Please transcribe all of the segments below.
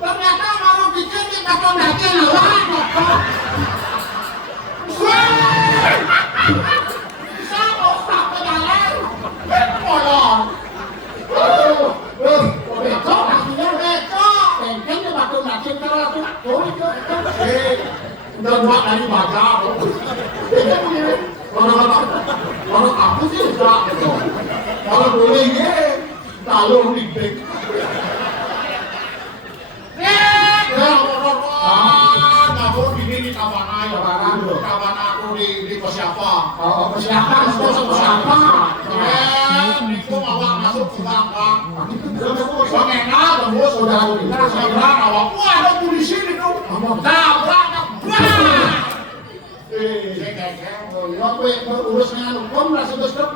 Ternyata Kakak nanti awak kok. Bisa kok tak jalan. Kolon. Becok akhirnya becok. Bengkel di batu nacin kalau aku udah buat dari baca. Kalau aku sih enggak gitu. Kalau boleh ya, kalau dibek. Aku di kawan aku di siapa? Oh, siapa? Siapa? Itu awak masuk ke belakang. Bang enak, bos saudara kita saudara awak. Wah, ada polisi itu. Tabrak. Urus dengan hukum rasa besok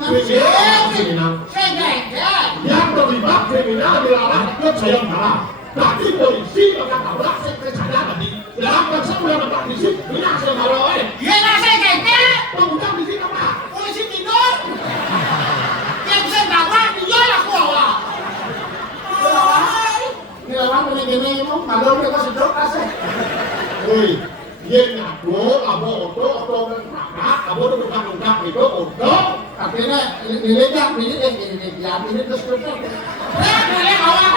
yang terlibat kriminal dilarang ikut saya marah. Tapi polisi bakal tabrak saya tadi. Dalam paksa udah dapat di sini, ini saya marah. Iya lah saya kayaknya. Pemuda di sini apa? Polisi tidur. Yang bisa tabrak dia lah kuawak. Ini orang begini itu kalau dia kasih dok kasih. Woi. Dia ngaku, abo abo itu bukan itu untuk akhirnya nilainya ini terus boleh awak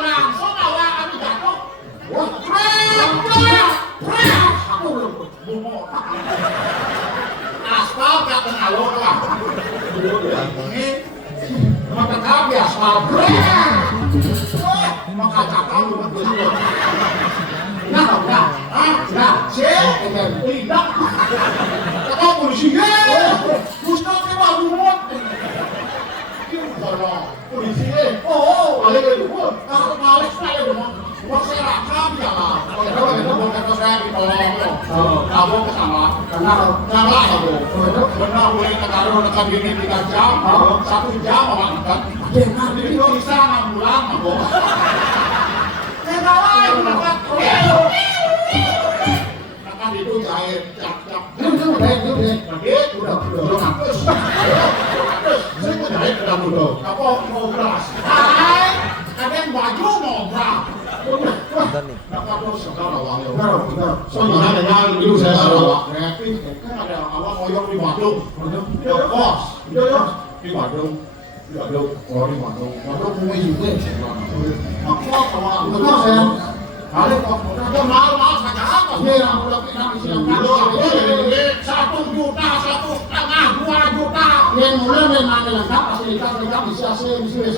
langsung awak kami jatuh aku belum bumot aspal gak pengalur lah ini maka kami aspal maka cakap Nah, tidak. Kalau polisinya, Gusto kita lumot. Polisinya, balik ke lumot. Kalau balik saya lumot, masyarakat ya lah. Kalau kita saya ditolong, kamu kesana, salah kamu. Benar boleh ketaruh dekat gini 3 jam, 1 jam orang dekat. Itu bisa 6 bulan kamu. Itu jahit, cap. Udah hapus. Saya jahit udah. Apa mau beras? Ada yang baju mau beras. Dapat terus sekarang awalnya. Soalnya dulu saya awak kreatif. Kan ada awak ngoyok di Bandung. Bos, di Bandung. Di Bandung. Bandung punya juga. Apa kalau saya ada kok, udah mahal saja apa? Iya, udah pindah di sini. 1 juta, 1,5, 2 juta. Yang mulai memang lengkap, fasilitas lengkap bisa WC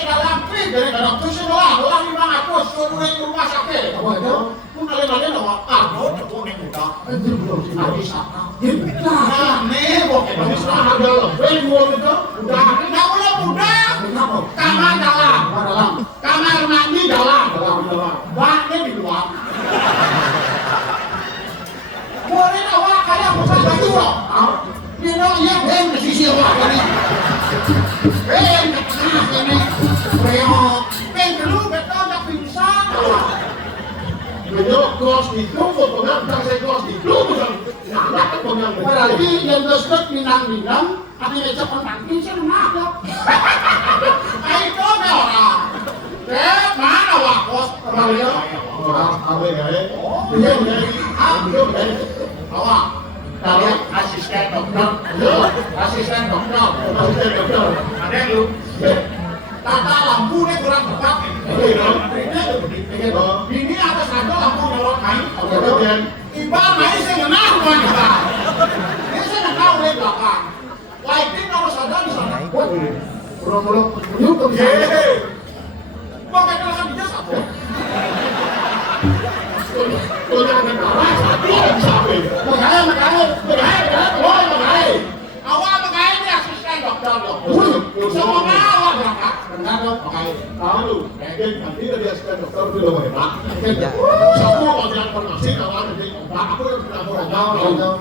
dalam trip dari dalam tujuh doang 500, duit rumah sakit. Apa itu? Pun kali-kali lewat kado, cepungin muda. Itu belum bisa. Nah, nih, pokoknya bisa harga lebih dua gitu. Udah, nggak boleh muda. Kamar dalam. Kamar mandi dalam. Baknya di luar. Boleh awak kayak bukan baju loh. Dia dong yang ke sisi awak ini. Ke tengah ini. Reok. Dulu betul tak pingsan. Betul kos itu potongan saya kos itu bukan. Berarti yang doskot minang-minang tapi becak penangking saya mengadap. Itu orang. Mana wakos? Awak, kalian asisten dokter. Ada lu. Tata lampu ini kurang tepat. Ini atas ada lampu nyorot main. Ibarat main saya kenal bukan kita. Ini saya kenal oleh belakang. Lighting harus ada di sana. Burung-burung, yuk ke pakai kelasan di jasa apa? Kalau jangan marah, satu bisa apa? Makanya. Awal makanya ini asisten dokter dong. Semua awal berangkat. Benar dong, makanya. Tahu, nanti dari asisten dokter itu udah hebat. Satu bagian farmasi awal nanti obat. Aku yang sudah berangkat.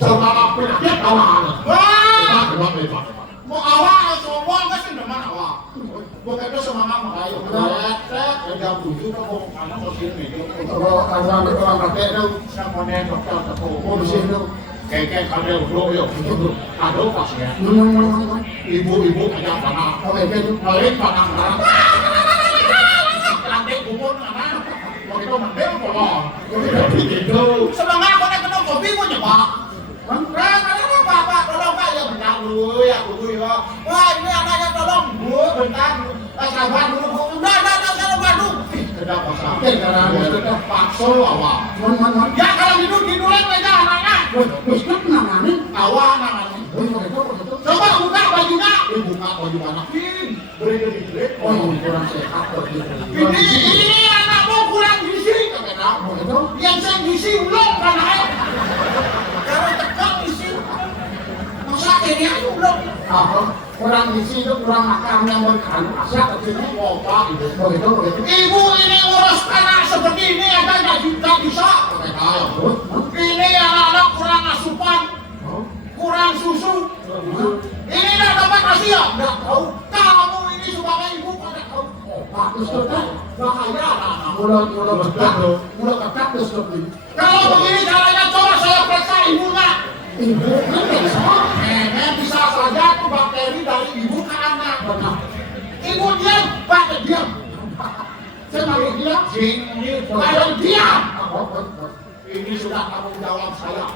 Saudara penyakit awal. Hebat. Mau awal sombong kan sih teman awal. Bukan itu semangat mengayu. Jam 7 kan mau karena mau sini itu. Kalau orang pakai itu samponen dokter terpukul di sini. Kayak kadel bro yo. Aduh pas ya. Ibu aja sana. Balik barang-barang. Lantai umur mana? Waktu itu mendem kolong. Begitu. Semangat kau nak kena kopi pun nyepak. Bang, ada apa? Tolong Pak ya bentar dulu ya, dulu ya. Wah ini anaknya tolong bu, bentar. Sabar dulu. Udah, sabar dulu. Tidak pasal. Karena kita paksa awak. Ya kalau tiduran aja anaknya. Mesti nanganin. Awak nanganin. Coba buka bajunya. Buka baju anak. Beri. Oh kurang sehat begitu. Ini anakmu kurang gizi. Yang saya gizi belum kan? Kalau tekan gizi. Masa ini ayo belum. Kurang gizi itu kurang makan yang berkandung asap kecilnya apa begitu. Ibu ini urus anak seperti ini aja nggak bisa. Ini anak-anak kurang asupan, kurang susu. Ini dah dapat kasih ya? Nggak tahu. Kamu ini sebagai ibu pada tahu. Bagus kan? Bahaya anak. Mulai ketat terus begini. Kalau begini caranya coba saya periksa ibunya. Ibu kan bisa saja tuh bakteri dari ibu ke anak. Ibu diam, bapak diam. Saya mau diam, kalau diam. Ini sudah tanggung jawab saya.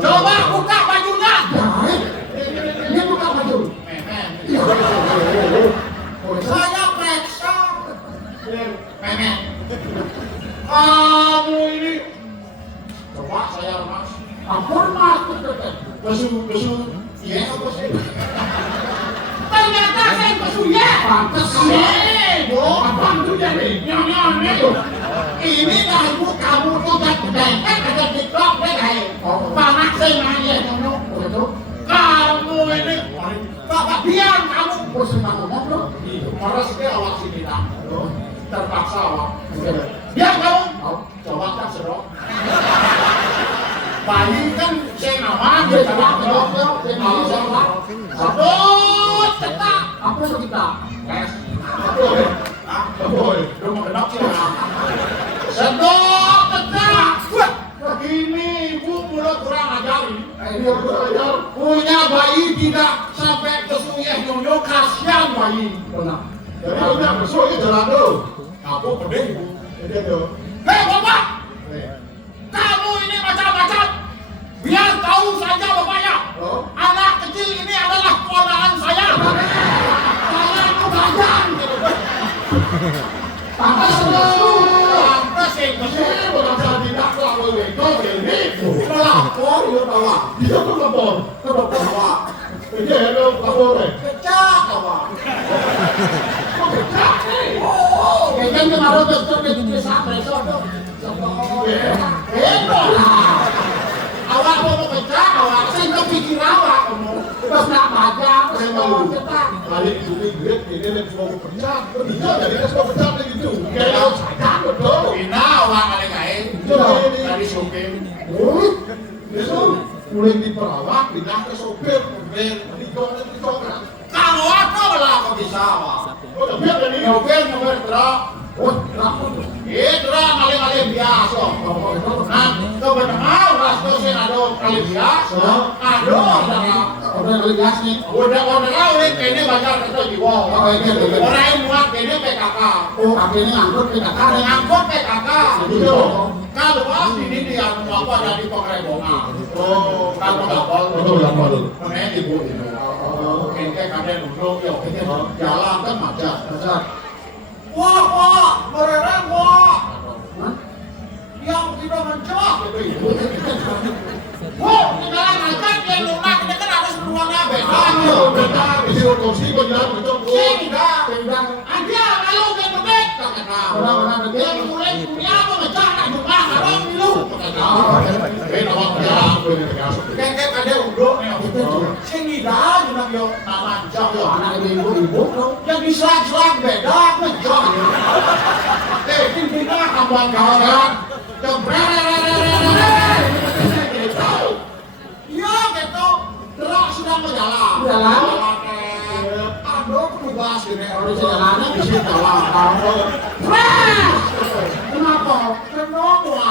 Coba buka bajunya. Ini buka baju. Saya periksa. Kamu ini. Coba saya mas. Ampun mas. Besu. Iya apa sih? Ternyata saya besu ya. Pantes sih. Abang tuh jadi nyonya tuh. Ini ibu kamu tuh gede ada TikTok deh kayak. Panas saya nanya kamu. Kamu ini. Bapak diam kamu. Bosan ngomong bro. Harus dia awak sini dah. Terpaksa awak. Diam kamu. Coba tak serok. Bayi kan saya nama dia coba satu cetak apa kita tes boy rumah kedok sih satu cetak begini ibu mulai kurang ajari punya bayi tidak sampai kesuyah nyonyo kasihan bayi benar jadi udah besok jalan dulu aku pedih ibu hei bapak kamu ini macam-macam. Biar tahu saja bapaknya. Anak kecil ini adalah keponakan saya. Saya itu gajang. Pantas besu. Pantas besu. Berasa tidak terlalu itu ini. Melapor ya kawan. Dia tuh lapor. Kenapa kawan? Ini ada lapor. Kecak kawan. Kecak nih. Kayaknya kemarin dokter dia sampai sono. Awak mau pecah, awak saya kepikir awak pas nak baca, saya mau cetak. Balik duit ini dan semua pecah, begitu jadi semua pecah begitu. Kalau saja betul. Bina awak kali-kali, dari sopir. Itu mulai diperawat, pindah ke sopir, dikong. Kalau apa malah kau bisa awak? Oh, tapi ada ni sopir nomor terang. Oh, terang kali-kali biasa. Nah, kau benar rasanya saya ada kali biasa. Ada kali biasa ni. Udah oleh kene baca kata jiwa. Orang yang muat kene PKK. Oh, kene ngangkut PKK. Ngangkut PKK. Kalau pas ini dia apa dari pengrebongan. Oh, kalau dapat betul. Namanya ibu itu. Oh, kene kadang dulu yo jalan kan macet. Wah, beneran wah. Yang tidak mencok. Wah, tinggalan aja yang lunak ini kan harus semuanya beda. Beda, isi otopsi kok jangan bencok. Tidak. Ada kalau udah bebek. Orang-orang gede. Yang mulai kuliah apa ngecak nak jumlah orang dulu. Ini awak jalan. Kayak ada unduk. Sini dah junang yo nama jauh yo anak ibu yang diselang-selang beda ngejok. Tinggal kawan-kawan jebret gitu. Iya gitu. Terus sedang berjalan. Aduh penugas ini orang jalannya di sini jalan. Kenapa? Kenapa?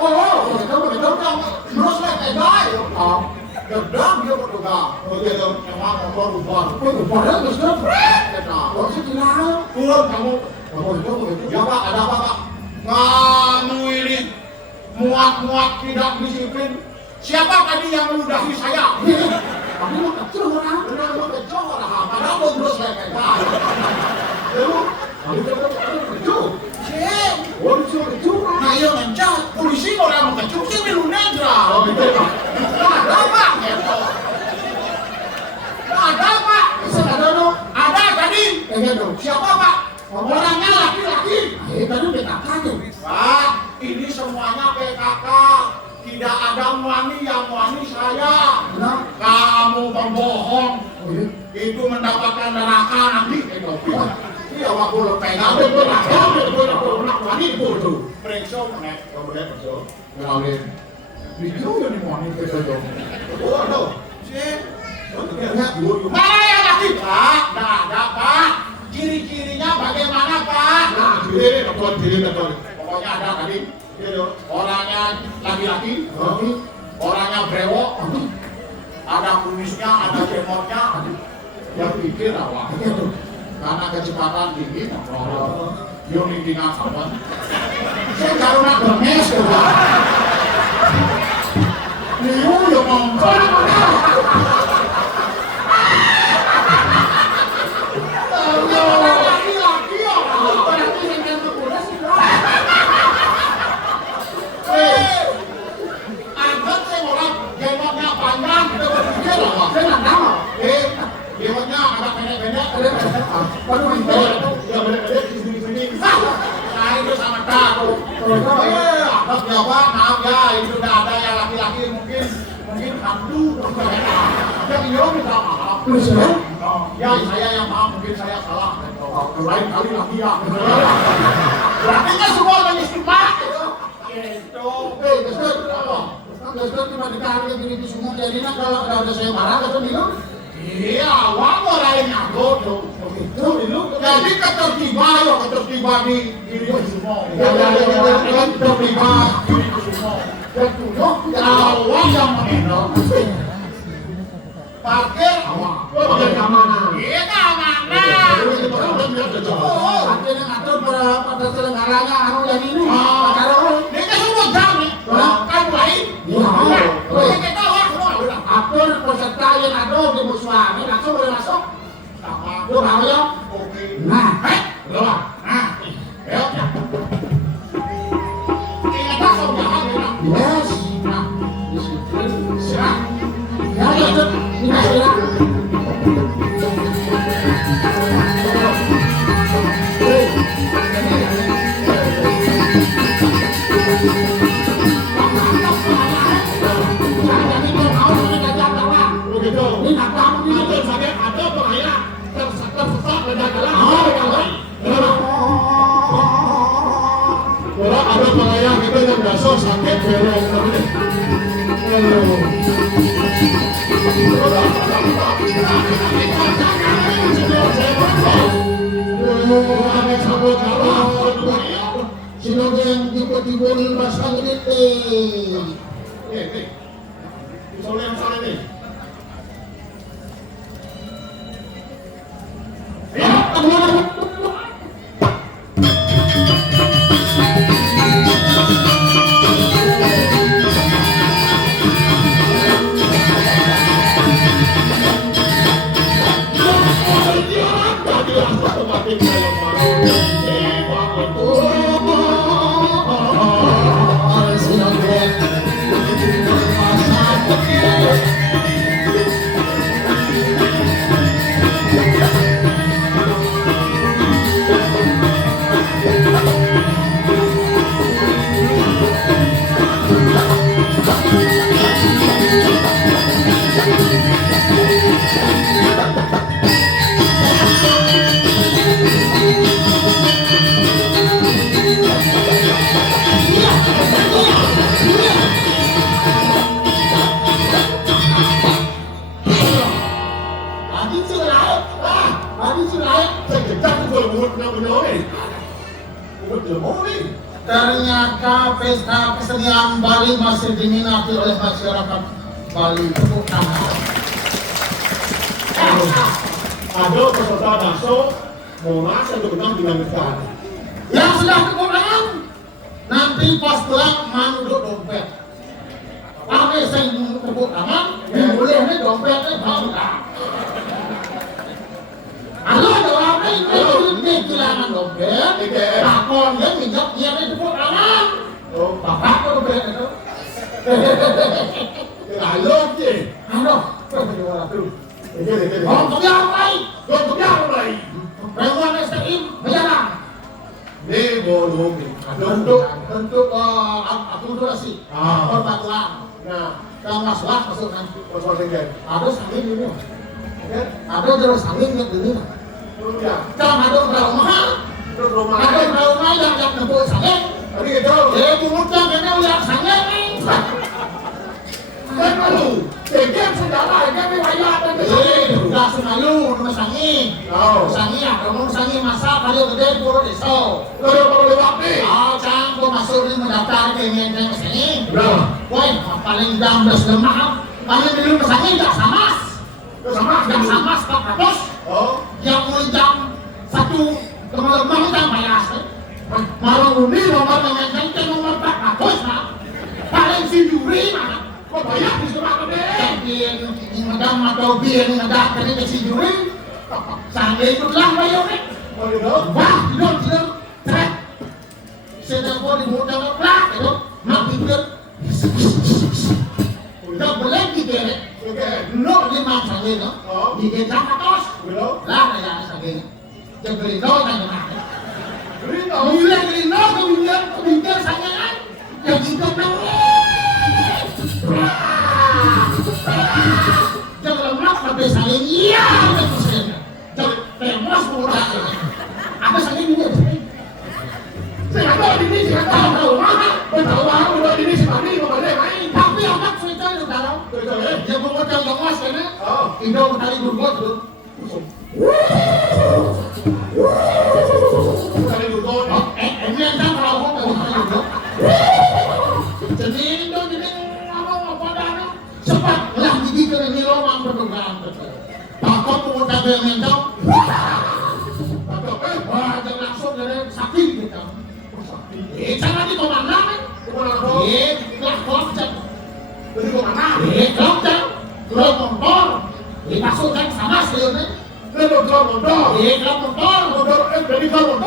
Oh, betul terus beda yo. Gedang dia berdoa. Oh dia yang mau berubah. Berubah terus jebret. Oh sedih. Kamu Ya Pak, ada apa Pak? Kamu ini muak-muak tidak disiplin. Siapa tadi yang meludahi saya? Kamu mau kecil orang? Benar mau kecil orang? Padahal mau terus saya kayak kecil. Cik, kecil. Nah iya mencet. Polisi orang mau kecil sih milu negra. Oh gitu Pak. Ada Pak. Ada Pak. Bisa ada dong. Ada tadi. Siapa Pak? Orangnya laki-laki. Tadi PKK tuh. Pak, ini semuanya PKK. Tidak ada wani yang wani saya. Kamu pembohong. Itu mendapatkan neraka nanti. Iya, waktu lo pegang itu neraka. Nak wani itu tuh. Periksa mengenai. Kemudian periksa. Ngalin. Video yang dimoni periksa dong. Oh, no. Cik. Mana yang laki? Pak, tidak ada Pak. Ciri-cirinya bagaimana Pak? Nah, ciri betul. Pokoknya ada tadi. Orangnya laki-laki, orangnya brewok, ada kumisnya, ada jemotnya. Dia pikir awak, karena kecepatan tinggi, dia lingkungan kawan. Saya karena bermes juga. Dia yang mengkon. Jewanya agak pendek-pendek, waduh itu yang pendek-pendek di sini. Nah itu sama tahu. Atas jawab, maaf ya, itu sudah ada yang laki-laki mungkin hantu. Yang ini minta maaf. Ya saya yang maaf, mungkin saya salah. Lain kali lagi ya. Berarti kan semua menyisip Pak. Gitu. Gestur apa? Gestur cuma dikali gini semua jadinya kalau ada saya marah, gestur bilang. Iya, awal lainnya bodoh. Jadi ketertiban di diri semua. Ketertiban diri semua. Awal yang mengenal. Parkir awal. Keamanan. Iya keamanan. Parkir yang ngatur pada selenggaranya anu jadi ini. Ini kan semua jam nih. Kan lain. Iya. Atur peserta yang ada di musyawarah langsung boleh masuk. Lu mau ya? Oke. Nah, berapa? Nah, ayo. Ini langsung jangan bilang. Yes. Nah, disiplin. Siap. Ya, lanjut. Ini sudah. Ini nak kamu ini tuh sampai ada bahaya tersesat mendadak. Orang ada bahaya gitu yang dasar sakit belok namanya. Sino yang tiba-tiba ni pasang gitu. Soalnya yang salah nih. Ternyata pesta kesenian Bali masih diminati oleh masyarakat Bali. Tepuk tangan. Ada peserta daso, Monas yang dikenal dinamika. Yang sudah kekurangan nanti pas pulang manduk dompet. Kami sing kekurangan bolehnya dompetnya bangga. Halo jawabnya ini kehilangan dompet. Takonnya minyak dia ini kekurangan. Bapak kok dompet itu? Halo sih. Halo. Untuk yang lain. Untuk yang lain. Penguan STM berjalan. Ini bolong. Untuk akumulasi. Perbatuan. Nah, kalau masalah masuk nanti. Ada angin ini. Ada terus angin yang ini. Kalau ada terlalu mahal. Ada terlalu mahal yang nempel angin. Kemudian kena ulang angin nih. Kan malu. Jadi saudara, kan riwayat dan udah semalu nama sangi. Sangi ada sangi masa kalau gede puro deso. Kalau lewati. Cang gua masuk di mendaftar ke ngenteng sangi. Woi, paling jam 12 lemah. Paling dulu sangi enggak samas. Enggak samas 400. Yang mulai jam 1 lemah jam bayar. Marang uni nomor ngenteng ke nomor 400 nah. Paling si juri mana? Kok banyak di sekolah gede? Biar madam atau biar nggak kena kasih juri. Sampai ikutlah bayarnya. Wah, tidak. Trek. Sedang gua di mudah ngeplak, itu mak pikir. Udah boleh digeret. No lima sange no. Digeret atas. Lah ya sange. Jangan gerino jangan mana. Gerino kemudian sange kan. Yang itu jangan lemak sampai salin iya jangan temos murah apa salin ini saya tahu ini saya tahu udah ini sekali boleh main tapi otak cerita itu tahu dia memotong lemas karena Indo tadi berbuat tuh tadi berbuat ini yang tak tahu jadi Indo jadi cepat lah gigi ke ini lomang berpegang takut pemuda yang mentau wah jangan langsung dari sakit gitu jangan di kemana lakon jadi kemana gelap motor dipasukkan sama sebenarnya gelap motor jadi gelap motor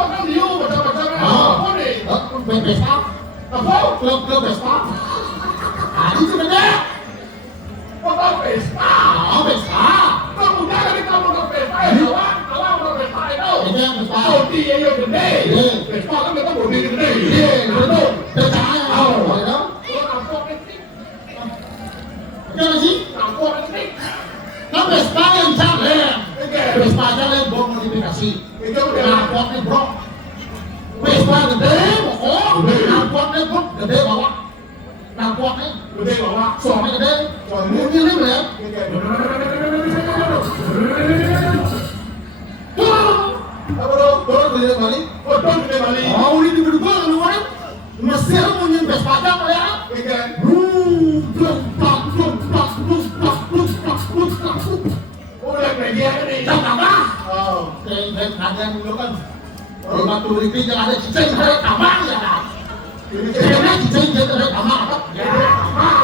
kan dia macam-macam apa nih pesta apa klub pesta itu sebenarnya motor pesta. Kamu jangan kita motor pesta kawan motor pesta itu. Bodi yang gede. Pesta kan kita bodi gede. Betul. Percaya. Kalau kampung listrik. Jangan sih. Kampung listrik. Kan pesta yang jalan. Pesta jalan bom modifikasi. Kampungnya bro. Pesta gede, kampungnya bro gede bawah. Nampaknya gede bawa, suaranya gede, mungkin ini ya. Apa dong? Dorong gede kali? Oh, dorong gede kali. Oh, ini berdua luar. Mesir punya Vespa aja ya. Udah media ini. Jangan apa? Oh, kayak kalian dulu kan. 50 ribu jangan ada cicing, ada tambah ya. Karena cicing dia ada tambah apa? Ya,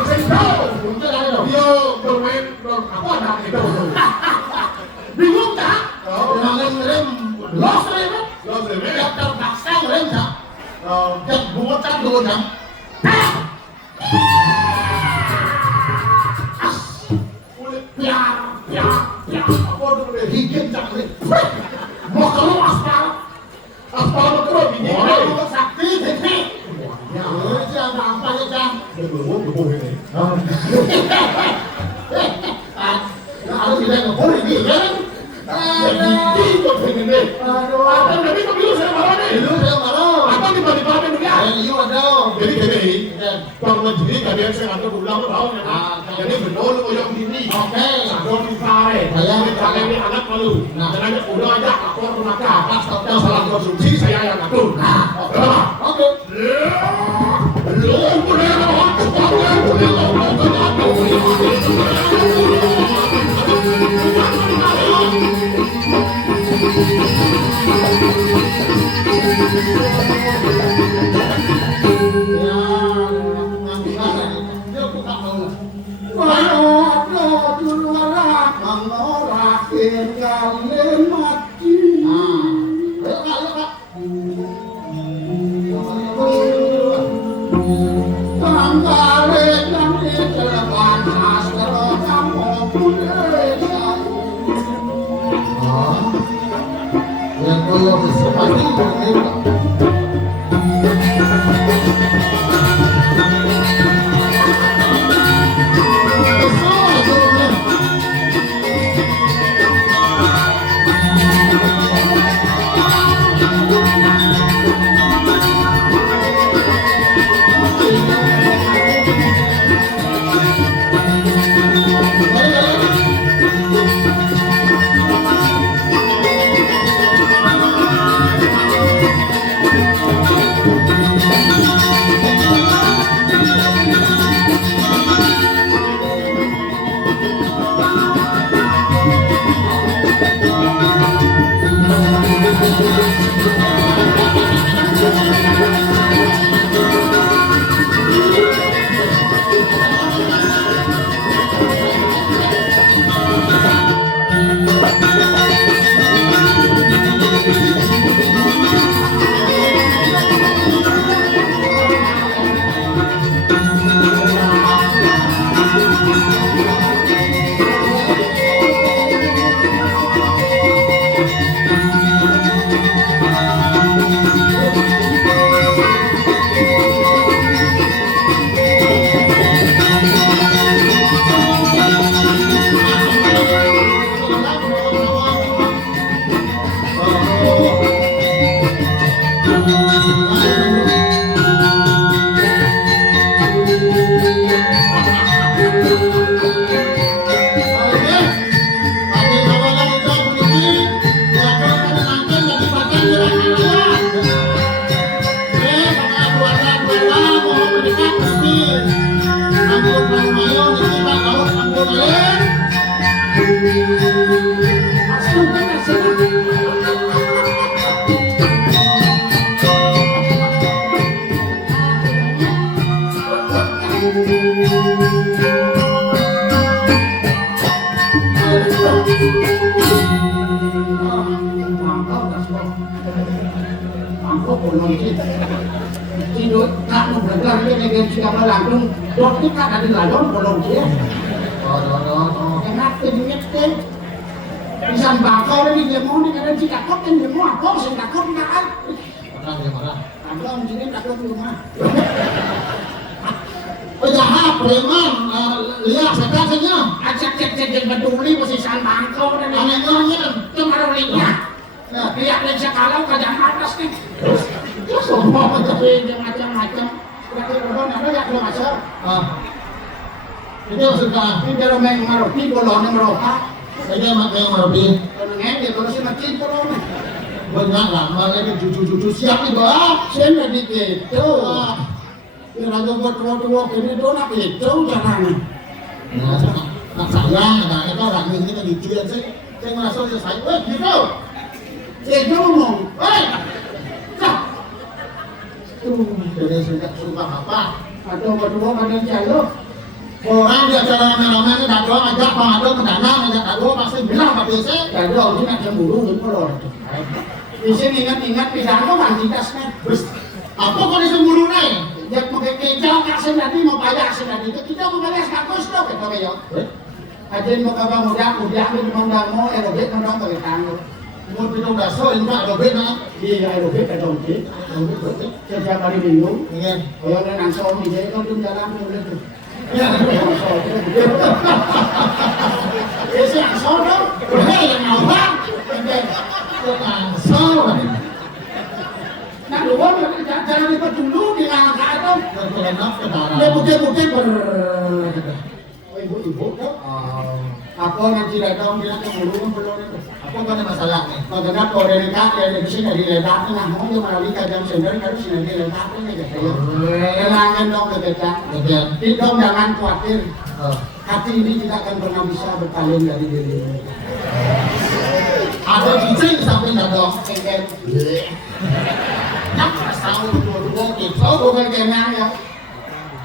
saya tahu. Mungkin ada dong. Dia bermain apa ada itu? Bingung tak? Ngerem los rem. Yang terpaksa ngerem tak? Yang bocah dulu tak? Ya. Apa tu boleh? Gigit tak boleh. Mau keluar aspal. Aspal mau keluar gigit. Mau sakti teknik. Ya, jangan apa ya jangan. Berburu ini. Kalau kita ngebor ini kan. Gigi kok begini. Apa nanti pemilu saya marah nih. Pemilu saya marah. Apa tiba-tiba apa dunia? Iya ada. Jadi gini. Kalau menjadi kalian saya antar ulang tahun ya. Jadi benar koyong gini. Oke. Sakor di pare. Kalian ini anak malu. Jangan udah aja akor rumahnya. Yang salah konsumsi saya yang atur. Oke. Lu boleh ngomong boleh ngomong. kalian mati. Ayo kak. Tangkare kami terlepas astro kamu desa. Yang kau bisa pasti ini. Pisan bakal ini dia mau nih karena jika kau kan dia mau apa sih tak kau tidak ada. Orang sini tak kau rumah. Penjahat preman lihat saja. Ajak cek peduli posisian bangkau dan aneh-anehnya cuma rolingnya. Lihat lihat kalau kerja atas nih. Terus semua macam-macam. Kira-kira ada yang belum masuk. Itu sudah. Ini romeng maropi bolong merokok. Saya makai maropi. Kalau terus makin bolong. Benar lama lagi cucu siap nih bang. Saya lagi gitu. Raja tua ini dona itu caranya. Nah saya, nah itu orang ini kan dicuyan saya merasa saya, gitu. Saya ngomong, jadi sumpah apa? Atau berdua pada jalur. Orang dia jalan rame-rame dak doang ajak Bang Adol ke danang, ajak Adol pasti bilang Pak BC. Adol ini nak cemburu gitu loh. Di sini ingat pidana kuantitasnya. Apa kok disemburu nih? Dia pakai kecap kasih nanti mau bayar nanti itu kita mau bayar bagus loh kita kayak. Ajen mau kabar mudah ambil mau aerobik mau pakai tangan. Mau pindah daso ini aerobik nah. Iya aerobik ada aerobik. Setiap hari minggu. Iya. Kalau ada langsung di jadi kan tuh jalan boleh tuh. Ya. Ese langsung dong. Boleh yang apa? Langsung. Nah, luar jangan lipat dulu di langkah itu. Dia bukti ibu tuh. Apa nanti datang bilang belum itu. Apa kan masalah nih? Kalau kalau dari kakek dari sini dari ledak nah mau dia malah jam 9 harus sini dari ledak ini gitu. Tenangin dong kita. Tidak jangan khawatir. Hati ini tidak akan pernah bisa berpaling dari diri. Ada cicing sampai datang. Nak tahu dua gitu. Oh bukan kenang ya.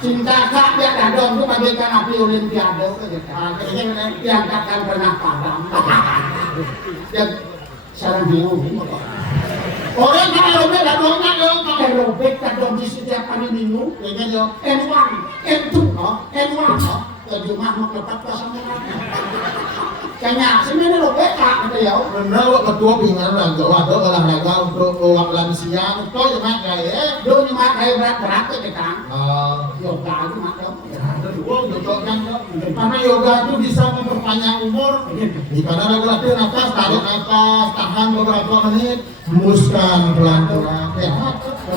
cinta kak dia dadong itu bagaikan api olimpiade yang takkan pernah padam. Yang sarang bingung orang kan robek dadongnya dong pakai robek dadong di setiap hari minggu ya kan N1 N2 N1 terjemah mau lepas pasang kayaknya sebenarnya robek kak gitu ya benar lo ketua bingung lah waduh olahraga untuk lansia itu cuma kayak dulu cuma kayak berat-berat ya kan yoga itu macam karena yoga itu bisa memperpanjang umur karena regulasi nafas tarik nafas tahan beberapa menit hembuskan pelan-pelan ya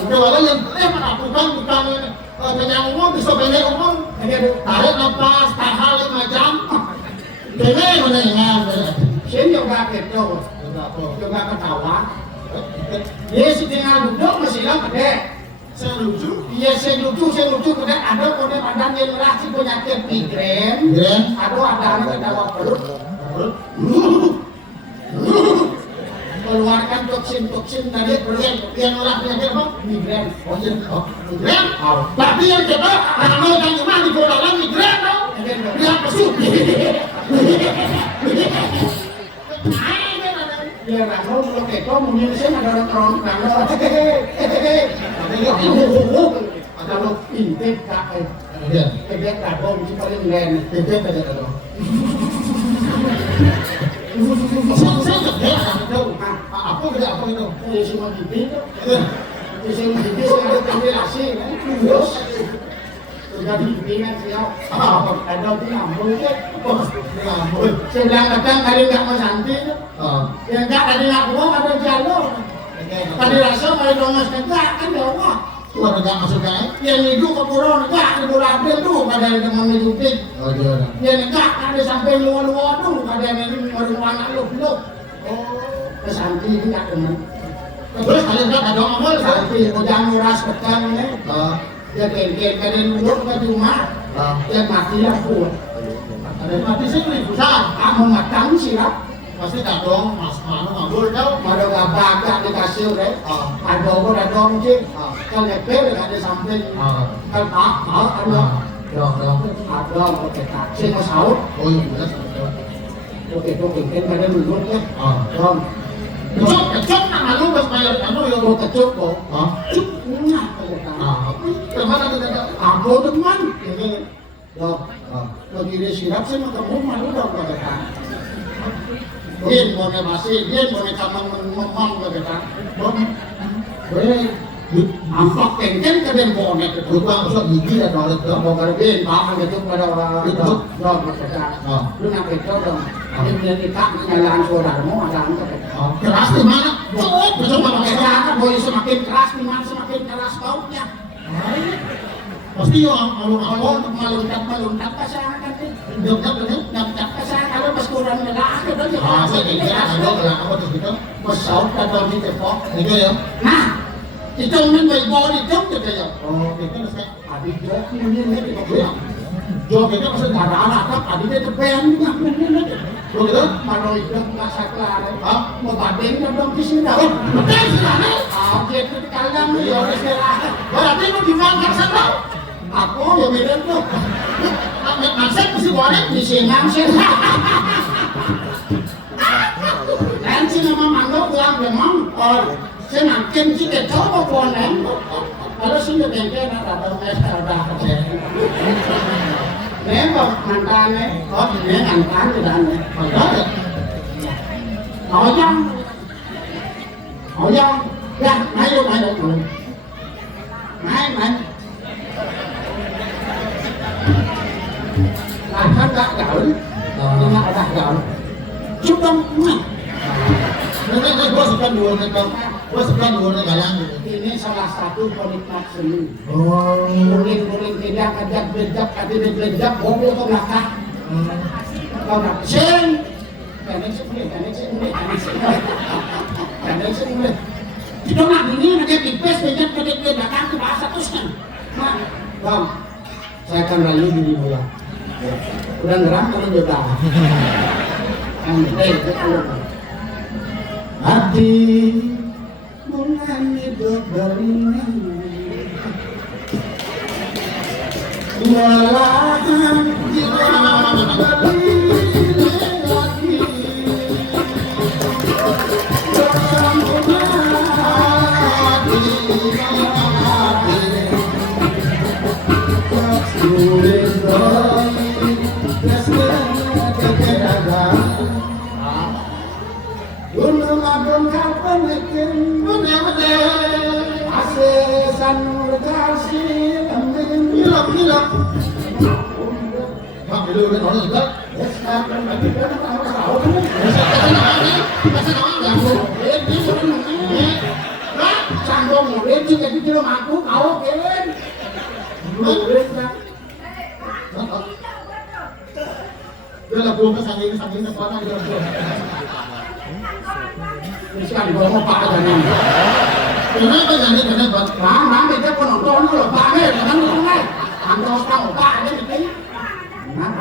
kalau yang melakukan bukan panjang umur bisa pendek umur tarik nafas tahan 5 jam pendek menengah sih yoga gitu yoga ketawa dia tinggal duduk masih lah gede saya lucu iya saya lucu kemudian ada kode badan yang merah si penyakit migrain ada ketawa perut keluarkan toksin dari perut yang merah penyakit apa? Migrain migrain? Tapi yang coba kalau yang cuma di dalam migrain dong lihat pesuk ya rangkul belum keko mungkin saya ada orang rangkul ada lo intip kak kebek kadong si paling len pendek aja kalau saya gede apa gede apa itu ya semua gede itu semua gede saya ada penjelasan kan terus udah dipingan siap ada di ambul kan saya bilang kadang kali nggak mau santi yang nggak tadi nggak mau ada jalur tadi rasa kali dongas enggak kan ya Allah keluarga nggak masuk kan yang hidup ke pulau enggak di pulau April tuh pada teman ngejupin yang enggak ada sampai luar tuh pada yang ini anak lu belum ke santi itu nggak teman terus kalian nggak ada ngomong santi udah nguras pekan ini ya kayak kalian duduk ke rumah yang mati lah pun ada mati sih beli besar kamu matang sih lah pasti kadang mas manu ngabur tau ada gabak gak dikasih deh ada apa ada dong sih kalau nepel gak ada samping kalau tak ada ada oke tak sih mau sahur oh iya jelas oke kan pada duduk ya dong kecuk nama lu pas bayar kamu ya mau kecuk kok cuk nah kemana kita aku teman dong lagi dia sirap sih mau ketemu malu dong kata Yen boleh masih, yen boleh kamang memang kata boleh ampak kengken keben bonek itu lupa masuk gigi dan oleh itu mau karbin paham itu pada orang itu dong kata lu nak itu dong ini kita nyalakan saudaramu ada angkat keras di mana cukup bersama kata boleh semakin keras di mana semakin keras baunya pasti yang meluntak pasangan kan meluntak pasangan kalau pas kurang ngelak itu saya kira ada ngelak apa terus gitu besar atau di tepok itu ya nah itu men baik itu gitu ya itu saya adik jok ini jok itu maksud ada anak adik itu tepen begitu kalau itu masak lari mau banding dong di sini dah betul sih dia itu kalian ya berarti lu di mana sana aku ya beda tuh masak mesti goreng di sini sih nanti nama mangga bilang memang saya makin kita coba konen kalau sudah bengkel ada ada nembak mantannya ini mantan tidak ojang ya main kan tak gaul ini ada gaul cukup ini gua suka dua galang ini salah satu penikmat seni guling tidak kejap bejap kaki bejap bobo ke belakang kau nak sing kadang sing kita nak ini ada tipis bejap ke belakang ke bahasa terus kan nah bang saya akan rayu di bola udah ngeram kalau juga hati bulan hidup beriman Belahan jiwa berdiri lagi bersama hati sulit lagi kesana kekedagan gunung agung kapan yakin bener-bener asesan kasih amin bilang Pak dulu kan orang juga sekarang lagi kan tahu sanggung murid juga di dalam aku kau kan murid kan dia lah buka sangin apa dia sekarang gua mau pakai jadi kenapa jadi kenapa mana dia penonton loh pak nih kan mulai antos tahu pak ini nah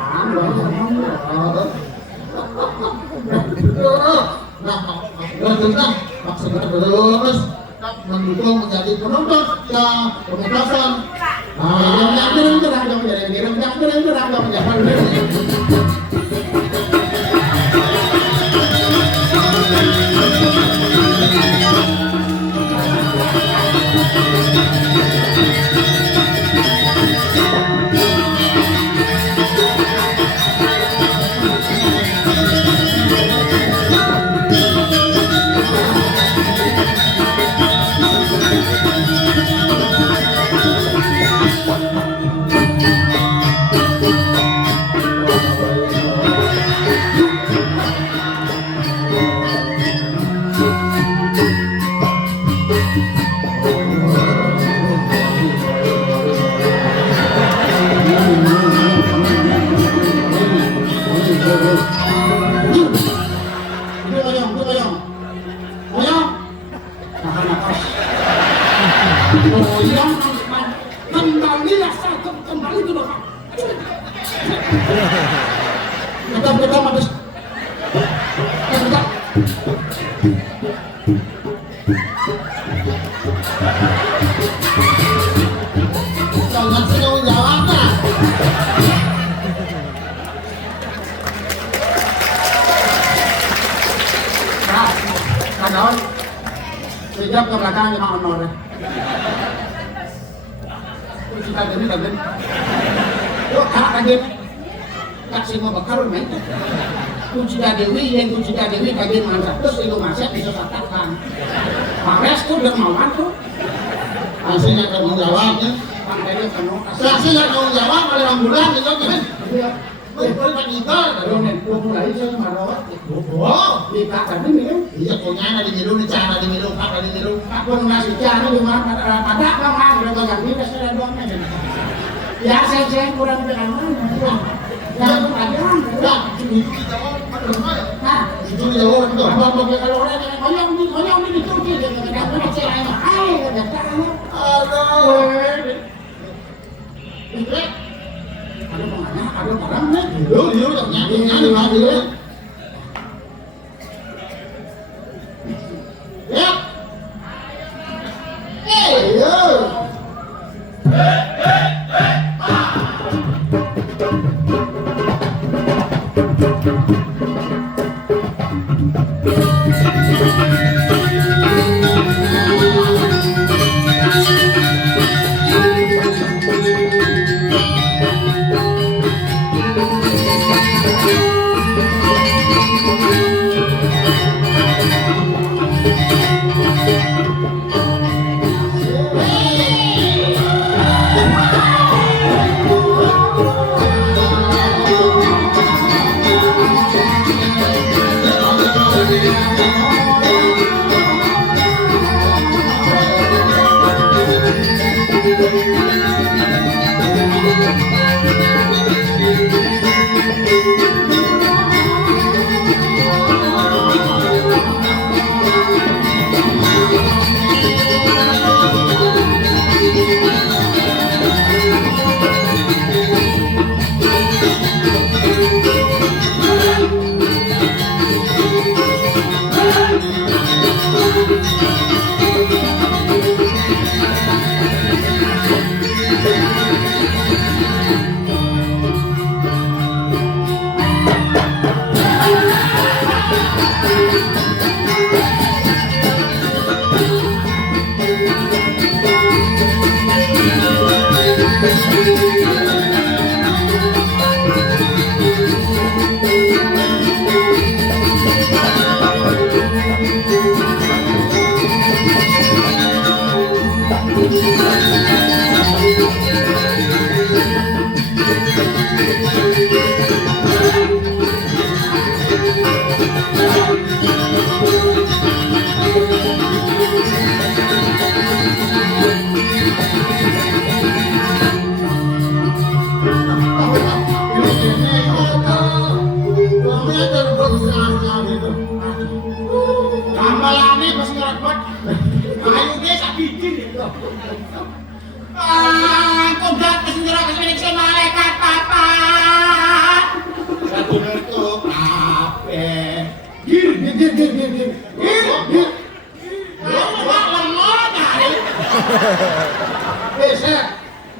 maksudnya terus mendukung menjadi penonton ya pementasan kembali dulu kita habis jangan sih jawabnya kawan sejak ke belakang lima honor kita jadi kaget yuk kakak kaget tak semua bakal main Kucita Dewi yang Kucita Dewi kaget masak terus itu masak bisa katakan Pares tuh dermawan tuh hasilnya kamu jawabnya panggilnya kamu hasilnya kamu jawab oleh orang bulan gitu kan boleh panikal kalau nih mulai saya marah oh kita tadi minum iya punya ada di minum di cara di minum apa di minum aku ngasih cara di mana ada kan udah yang ini saya doangnya ya saya kurang pengalaman ya itu aja ya itu jawab ada mana nah itu jawab itu kalau orang yang ngomong di Turki dengan apa saya ayo kata aduh ada orangnya dulu yang nyanyi ya yo Thank you. Tutup kabeh. Gir.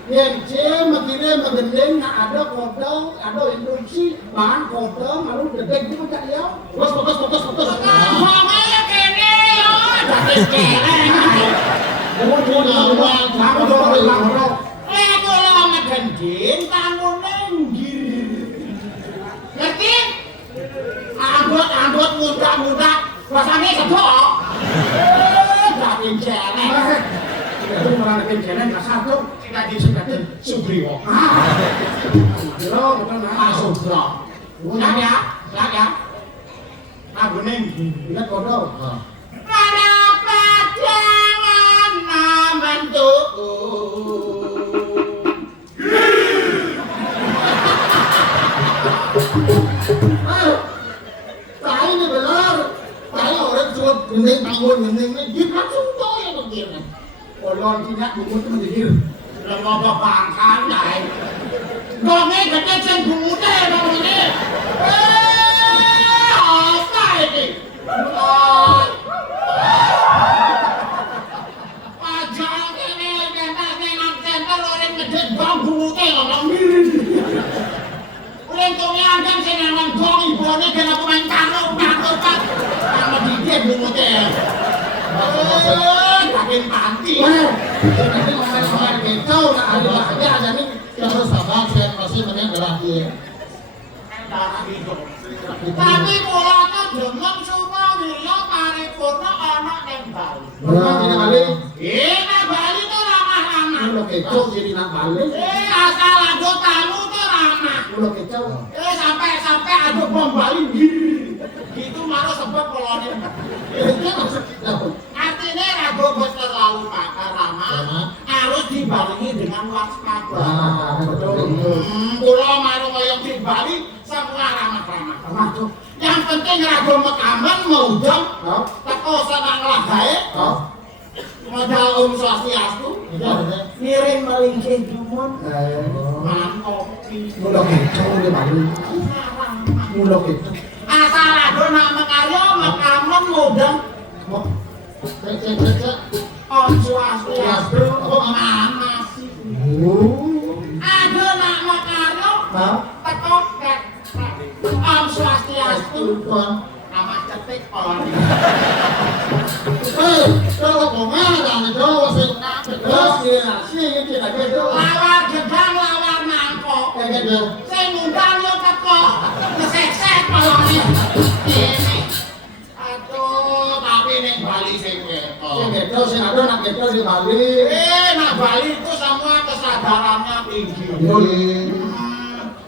Yang makanya magendeng na ada kodong, ada instruksi, bahan kodong, lalu dedek itu cak ya. Fokus. Mamanya kene yo, jadi keleng. Kamu dong. Kalau magendeng kamu nenggir. Ngerti? Andot muda, rasanya sedok. Jadi keleng. Itu meranakan jalan ke satu, tidak disebutkan Subriwo. Sugro. Siap ya. Aku nih, lihat kodok. Kenapa jangan membentukku? Tahu ini benar. Tahu orang suruh gending tanggung gending ini, langsung tahu yang begini. Kolon tidak bungut menjadi lembaga bangkan dai. Dongeng gede sen bungut dong ini. Apa ini? Pajang ini kental orang gede bang bungut orang mirin. Orang tulian sen yang dong ibone kena pemain karo pak. Sama dikit bungutnya. Makin panti. Nanti makan kecau nak ada aja ada nih yang sabar saya masih menang berarti. Tapi bola tu demam semua dia paripurna anak yang Bali. Nak Bali? Nak Bali tu ramah-ramah. Kalau kecau jadi nak Bali. Asal ada tamu tu ramah. Kalau kecau. Sampai ada bom Bali. Itu malah sebab koloni. Artinya ragu bos terlalu ramah harus dibarengi dengan waspada. Pulau maru yang di Bali semua ramah. Yang penting ragu mekaman maudam, teko senang lahai, modal Swastiastu, miring melingkih jumon, kopi. Mulo kecau di Bali. Mulo kecau. Asal ragu nak mekaryo mekaman maudam. Cek. Swastiastu, masih. Ada nak makaryo, teko ket. Swastiastu, nama cetek on. Kalau komadan itu terus kita gitu. Lawar gedang, lawar mangkok. Gitu. Saya ngundang yo teko, ngesek-sek koloni. Ini. Aduh, tapi ning Bali sing ketok. Sing ketok sing ada nak ketok di Bali. Nak Bali itu semua kesadarannya tinggi.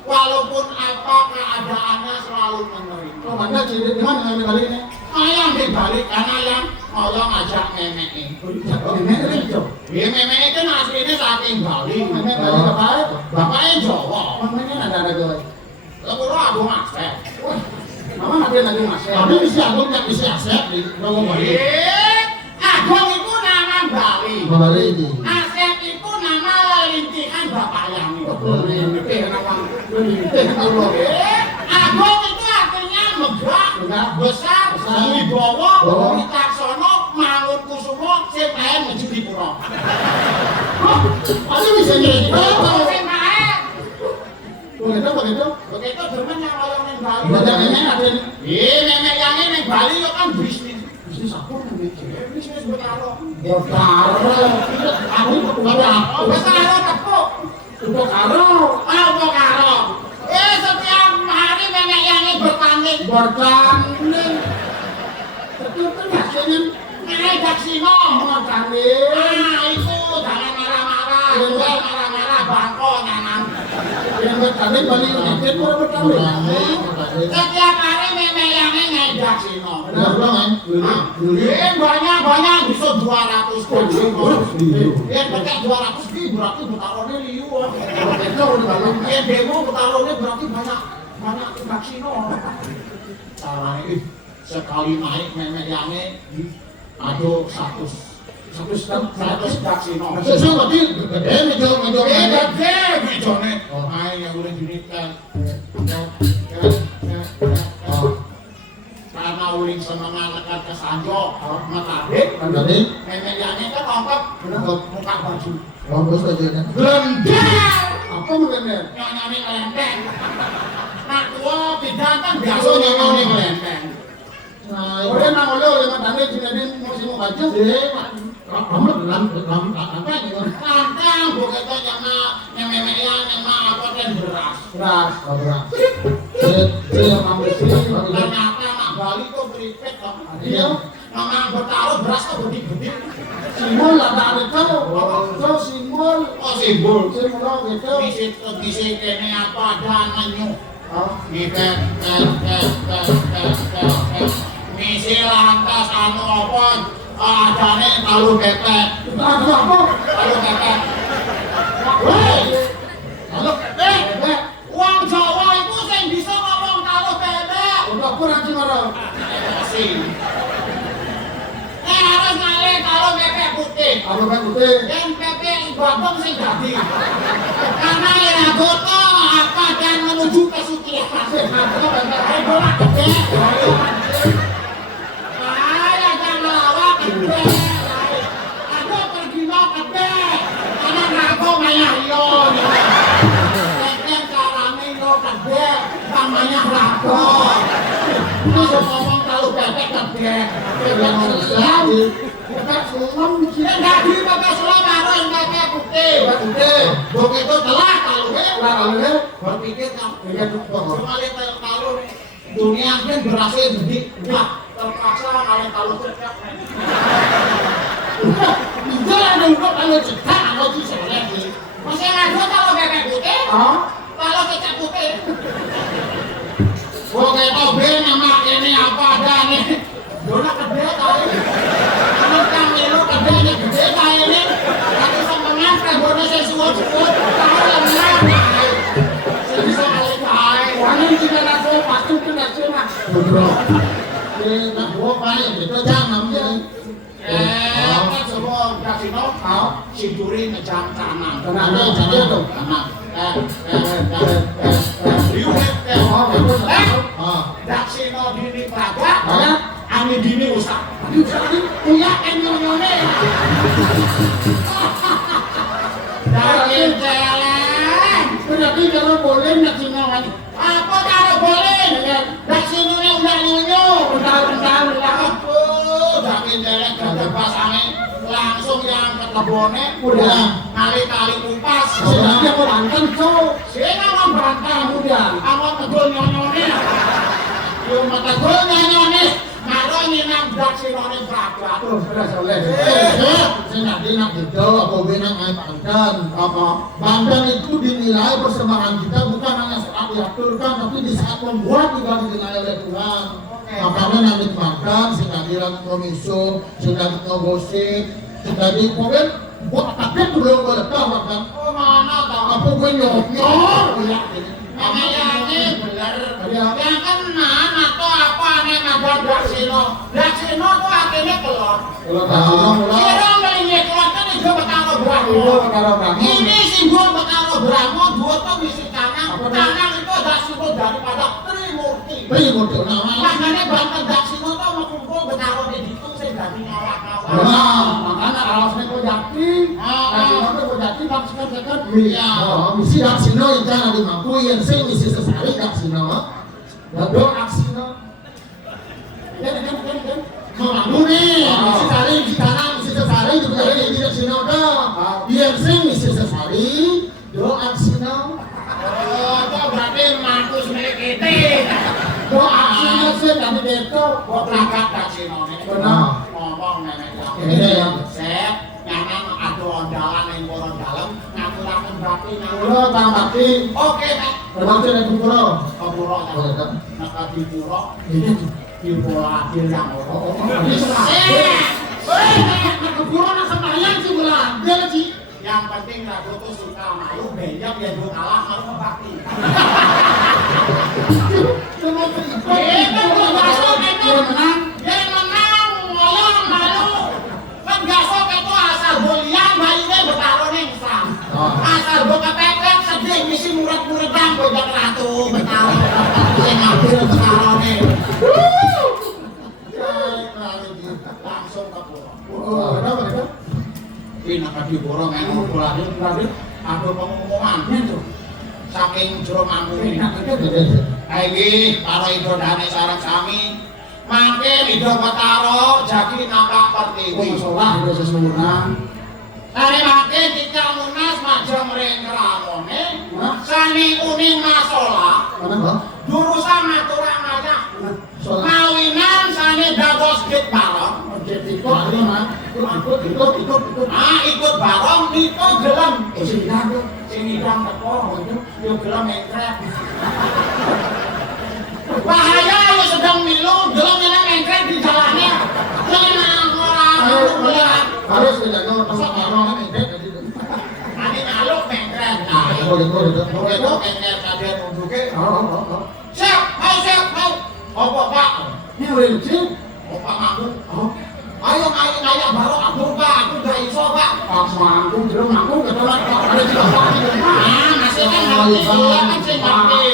Walaupun apa keadaannya selalu menerima. Oh, mana jadi di mana yang Bali ini? Ayam dibalik karena yang orang ngajak memek ini. Memek itu? Iya memek itu aslinya saking Bali. Memek Bali bapaknya? Bapaknya Jawa. Memangnya ada gue. Lalu aku masuk. Mama ada lagi masuk. Tapi bisa asep di Romo Bali. Agung itu nama Bali. Bali ini. Asep itu nama lintingan bapak yang itu. Agung itu artinya megah, besar, wibawa, wicaksono, mangunkusumo, sing kae menuju dipura. Ada bisa gitu. Sing kae. Begitu demen yang orang ning Bali. Nenek ada. Nenek yang ning Bali yo kan bisnis. Bisnis apa namanya? Bisnis betaro. Betaro. Aku betaro. Betaro tepuk. Betaro. Betaro. Setiap hari nenek yang bertanding. Betul hasilnya naik daksino bertanding. Itu jangan marah-marah. Marah-marah bangko nanam. Yang bertanding Bali United bertanding. Setiap hari nenek yang naik daksino. Banyak bisa 200 yang pakai 200 di berarti betaronnya liu. Yang demo betaronnya berarti banyak daksino. Caranya sekali naik nenek yangnya aduh 100 daksino. Sesuai berarti gede mejone. Ayo yang udah dinitkan. kauling semangat lekat ke sanjo, matadek, memeliannya kan ongkap, muka baju. Bagus aja kan. Glendel! Apa glendel? Nyonyoni kelenteng. Nak tua bidan kan biasa nyonyoni kelenteng. Nah, Udah nang oleh matane jadi musim baju. kamu apa ini kan? Lantang bukan yang memelian yang apa dan beras. Beras. Saya ambil sini. Ternyata nak Bali kok beripet kok. Iya. Memang bertaruh beras kok bedik-bedik. Simbol ada itu. So simbol. Oh simbol. Simbol gitu. Bisa kene apa dananya. Misi misi lantas anu apa adane talu bebek. Apa? Talu bebek. Halo. Wong Jawa itu sing bisa ngomong talu bebek. Udah kurang sih marah. Harus ngalih talu bebek putih. Apa kan putih? Dan bebek gabung sing dadi. Karena ya goto apa dan menuju kesucian. Ayo bola gede. Ayo jangan lawak gede. Aku pergi mau gede. Karena ngaku maya yo. Bebek carane yo gede. Namanya rago. Bisa ngomong kalau bebek gede. Bebek Islam. Bebek Islam. Enggak di bebek Islam harus bebek putih. Begitu telah kalau berpikir cuma lihat kalau dunia kan berhasil jadi terpaksa kalian kalau cekak tidak ada untuk kalau cekak kalau itu soalnya masih ada kalau bebek putih kalau kecap putih oke tobe nama ini apa ada nih dona gede kali anak kami lo gede ini gede kali ini tapi sampean kebona sesuatu tahu yang mana bisa kali kali wanita juga langsung pasti kena cuma Betul. Nak buat banyak kita jangan namanya. kan semua kasino siduri ngejam kanan Ada jadi tuh. kanan lihat daksino dini praga Ami dini usah punya nyonyone dari jalan Berarti kalau boleh nak sinawan. apa kalau boleh daksino nya udah nyonyo Bentar. dari jalan ke pasangnya langsung yang ke kebone Udah. kali-kali kumpas Berarti aku banten tuh. sini ngomong bantah Udah. awal tegul nyonyone yung mategul nyonyone Maro nyinang daksinone praga. Tuh, sudah soleh. Saya nggak enak gitu, apa benang main Banten. Apa? Banten itu dinilai persembahan kita bukan hanya saat diaturkan, tapi di saat membuat juga dinilai oleh Tuhan. Makanya nanti Banten, sekalian komiso, sekalian ngogosip, sekalian komen, buat tapi belum boleh tahu kan? Oh mana tahu? Apa gue nyok? Ya, ini. Namanya bener. Yang kenan atau apa nih ada daksino? Daksino tuh artinya kelon. Kalau kasih Kira ngelihat kelon kan itu Betaro Brahmo. Ini simbol Betaro Brahmo. Dua tuh misi canang. Canang itu daksino daripada Trimurti. Makanya Banten daksino tuh mau kumpul Betaro di situ saya jadi ngawak-ngawak. Makanya alasnya kok jati, kasih kok jati, maksudnya sekat. Misi daksino yang jangan dimampuin, saya misi sesari daksino. Lalu aksino. Kan. Mampu nih, misi sari, misi kanan, misi sesari, itu jadi di daksino dah. Yang saya misi sesari, do aksino. Oh, itu berarti mampu sebagai kita. Do aksino saya dari deto. Kok berangkat daksino nih? Benar. Ngomong nenek Ini ya. Set, nyaman ada ondalan yang koron dalam, ngaturakan berarti Pulau Tambati, Oke, Nek. berarti dari Pulau. Ke puro, Boleh kan? maka di puro, Ini. di puro akhir yang Bisa. Keburu nak sembahyang sih bulan, dia sih. Yang penting Rago tuh suka malu, banyak ya gue kalah malu bakti. Itu gue masuk itu menang, dia menang, ngolong malu. Kan gasok itu asal bolian, bayinya bertaruh nih Islam. Asal gue kepepet, sedih misi murid-muridang gue jadi ratu bertaruh. Saya ngambil bertaruh nih. diborong anu lanjut aduh pengumuman itu saking jero mangkune iki karo idodane sareng sami mangke Ida Betara jagi napak pertiwi salah itu sesungguhnya sane mangke kita munas majeng rengramone sani kuning masalah jurusan matura ngajak kawinan sane dagos git bareng ikut bareng itu gelem sing idang teko yo gelem engkrep bahaya yo sedang milu gelem nang engkrep di jalannya jangan orang harus menjaga tempat orang engkrep ani ngaluk engkrep itu engkrep kader unduke siap mau apa Pak ini religion Pak Manggung ayo ngaya baru aku Pak aku gak iso Pak Pak Manggung jero manggung kedolan Pak ada di Pak masih kan ngerti iya kan sing ngerti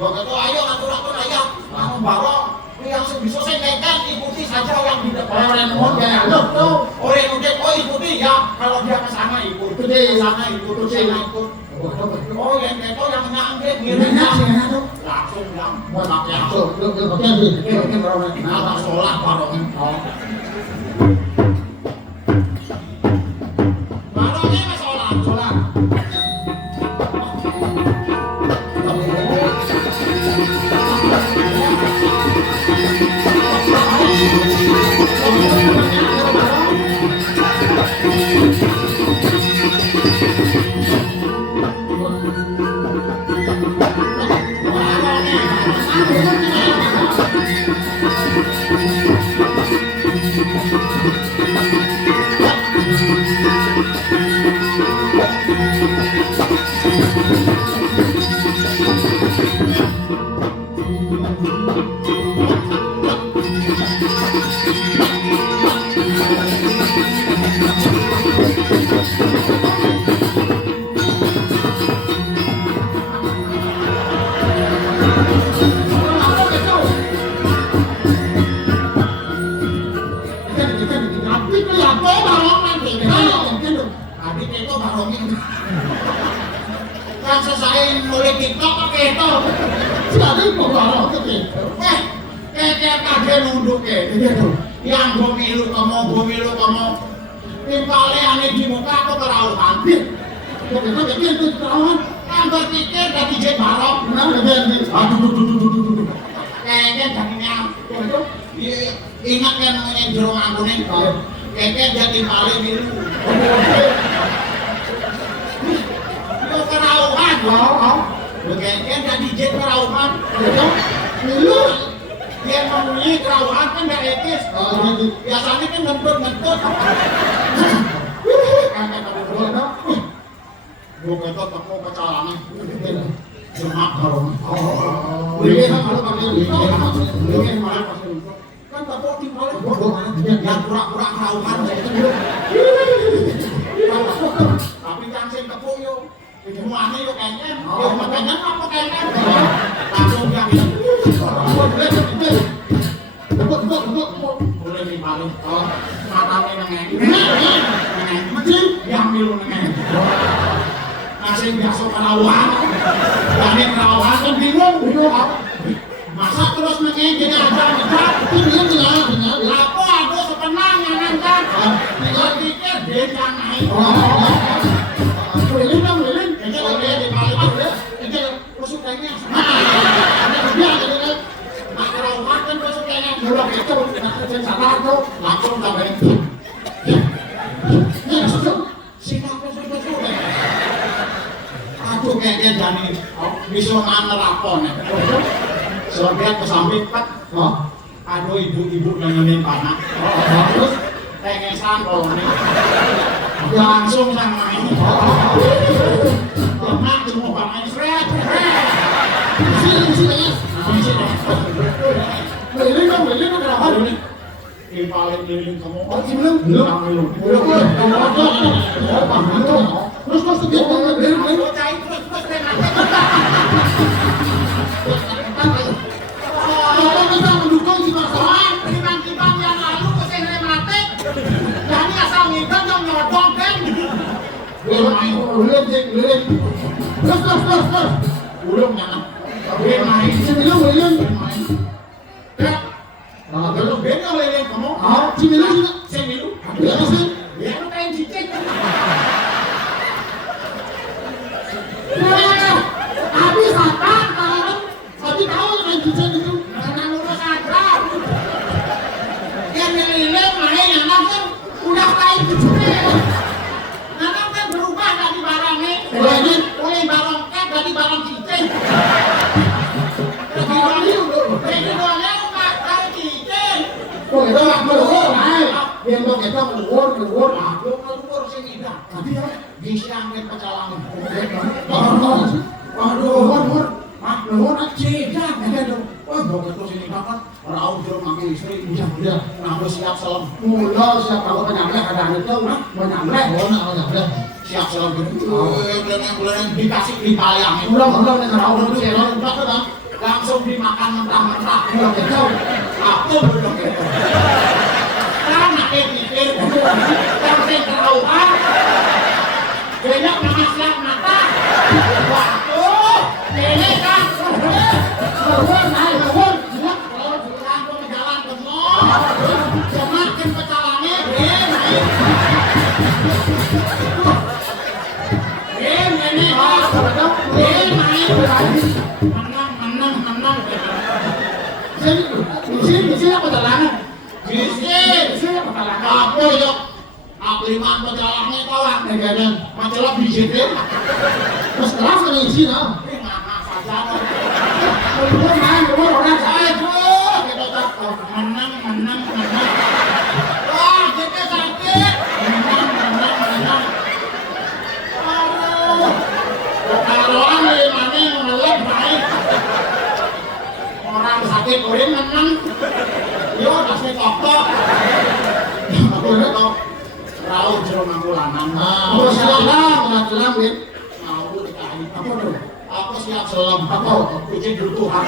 begitu ayo atur-atur aja aku baru yang bisa saya kaitan ikuti saja yang di depan orang muda tuh orang muda ikuti ya kalau dia ke sana ikuti ke sana ikut oh yang itu yang ngangkit ngirinya langsung yang pakai apa sholat bareng barengnya ke sholat kan selesai mulai TikTok pakai itu jadi pembawa itu kayak kaget nunduk yang gomilu kamu timpale ane di muka aku kerauhan itu kerawan kan berpikir dari jet barok kayaknya jadinya ingat kan yang jerong angkunin kayaknya jadi paling milu kerauhan kayaknya jadi jet kerauhan milu dia mempunyai kerauhan kan gak etis biasanya kan ngentut gue ketot aku kecalanan jemak barong ini kalau pakai ini malah pas kan tepuk di bawah yang pura-pura kerauhan tapi kan sing tepuk yuk semuanya yuk kayaknya yuk makanya apa kayaknya langsung yang boleh dibalik matanya nengen yang milu nengen nasi biasa kerauhan dari kerauhan kan bingung masa terus nengen jadi aja itu bingung aku ada sepenangnya kan tinggal pikir dia yang naik keliling dong keliling ini boleh dibalik ini masuk kayaknya nah kerauhan kan masuk kayaknya kalau itu nak salah tuh langsung sampai ini singkat sudah aduh kayaknya Dani bisa nganelapon ya selebihnya ke samping Pak aduh ibu-ibu nengenin panak terus tengesan kalau ini langsung sama ini lemak semua panak seret sini keliling dong kenapa ini paling keliling kamu belum terus kalau kita mendukung si masalah timbang yang lalu ke rematik jadi asal ngidam yang nyodong kan Ulung jangan. Dia main. Cimilu ulun. Ya. Nah, kalau beda lele kamu. Ah, cimilu juga. Cimilu. Ya sih. Dia kan kain cicit. Habis apa? Tapi tahu main cicit itu. Karena urus sadar. Yang lele main anak kan udah kain cicit. Anak kan berubah dari barangnya. Oleh barang dari barang cicit. Jadi orangnya udah kain cicit. Oh, itu meluhur, biar kok kita meluhur. Luar sini dah. Tadi ya disiangin pecalangan. Waduh, Luar cedak ya dong. Wah, bawa terus ini dapat. Raul belum pakai istri. ya. Nah, siap salam. Mula siapa kau penyamleh ada itu, menyamleh, menyamleh. Siap salam gitu. Bulan dikasih dipayangin. Ulang dengan Raul itu saya Langsung dimakan mentah-mentah. ulang itu. Aku belum gitu. Karena pikir sampai terlaluan. Banyak nama siap mata. Waduh, ini kan. Meluhur, meluhur. Kalau langsung jalan ke mall, semakin pecalannya, ini menang. Sini apa jalannya? Bisi apa kalah? Apa yuk? Akliman pecalannya kawan, negara masalah bisi deh. Terus kelas kan isi nah. Mana saja? Meluhur orang saya. Kita tak menang. Wah, kita sakit. Menang. Aduh. Kalau orang mana melek baik. Orang sakit urin menang. Yo, kasih kokok. Aku itu Raul jero mangkulanan. Oh, silakan, ya. Mau dikali. Apa tuh? Aku siap selam. Apa? Puji dulu Tuhan.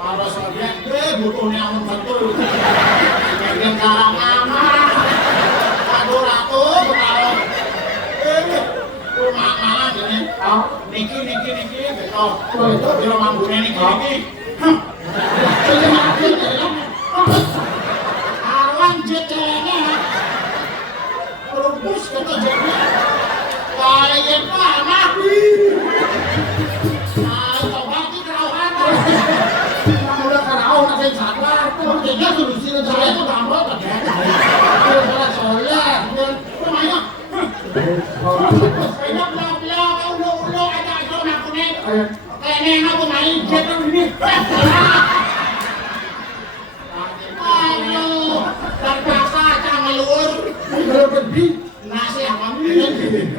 Para sahabat, butuhnya amun betul. Yang karangan. Aduh ratu, betul. Rumah mana gini? Niki, betul. Jero manggune niki. Arwan jetelnya. Rubus kata jadi. Kalian mana? Coba kita rawat. Udah karau nak saya sadar. Makanya solusinya Saya itu gambar tak ada. soalnya. Rumahnya. Saya bela ulo ada aku nih. Kayaknya aku main jetel ini. Aduh, terpaksa aja ngelur. Kalau pergi, Nasi apa nih?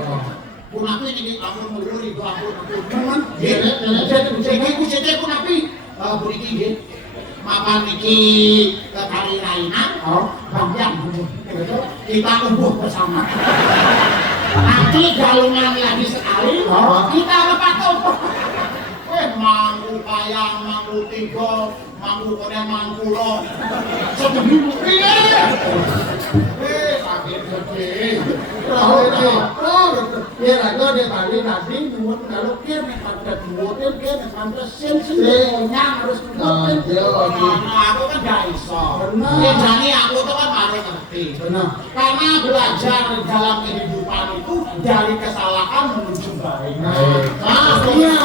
Pun aku ini aku ngelur itu aku. memang Aku jadi pun aku. Pun ini Mama niki ke kali lainnya. Bagian kita tumbuh bersama. Nanti galungan lagi sekali. Kita lepas tumbuh. Mangku payang, mangku tiga, mangku korea, mangku lo. Sebelum ini. Sakit gede. dia lagi dia balik nanti buat kalau dia pada buatin dia pada nyang harus buatin Aku kan gak iso. Ya jadi aku tuh kan harus ngerti. benar Karena belajar dalam kehidupan itu dari kesalahan menuju baik. iya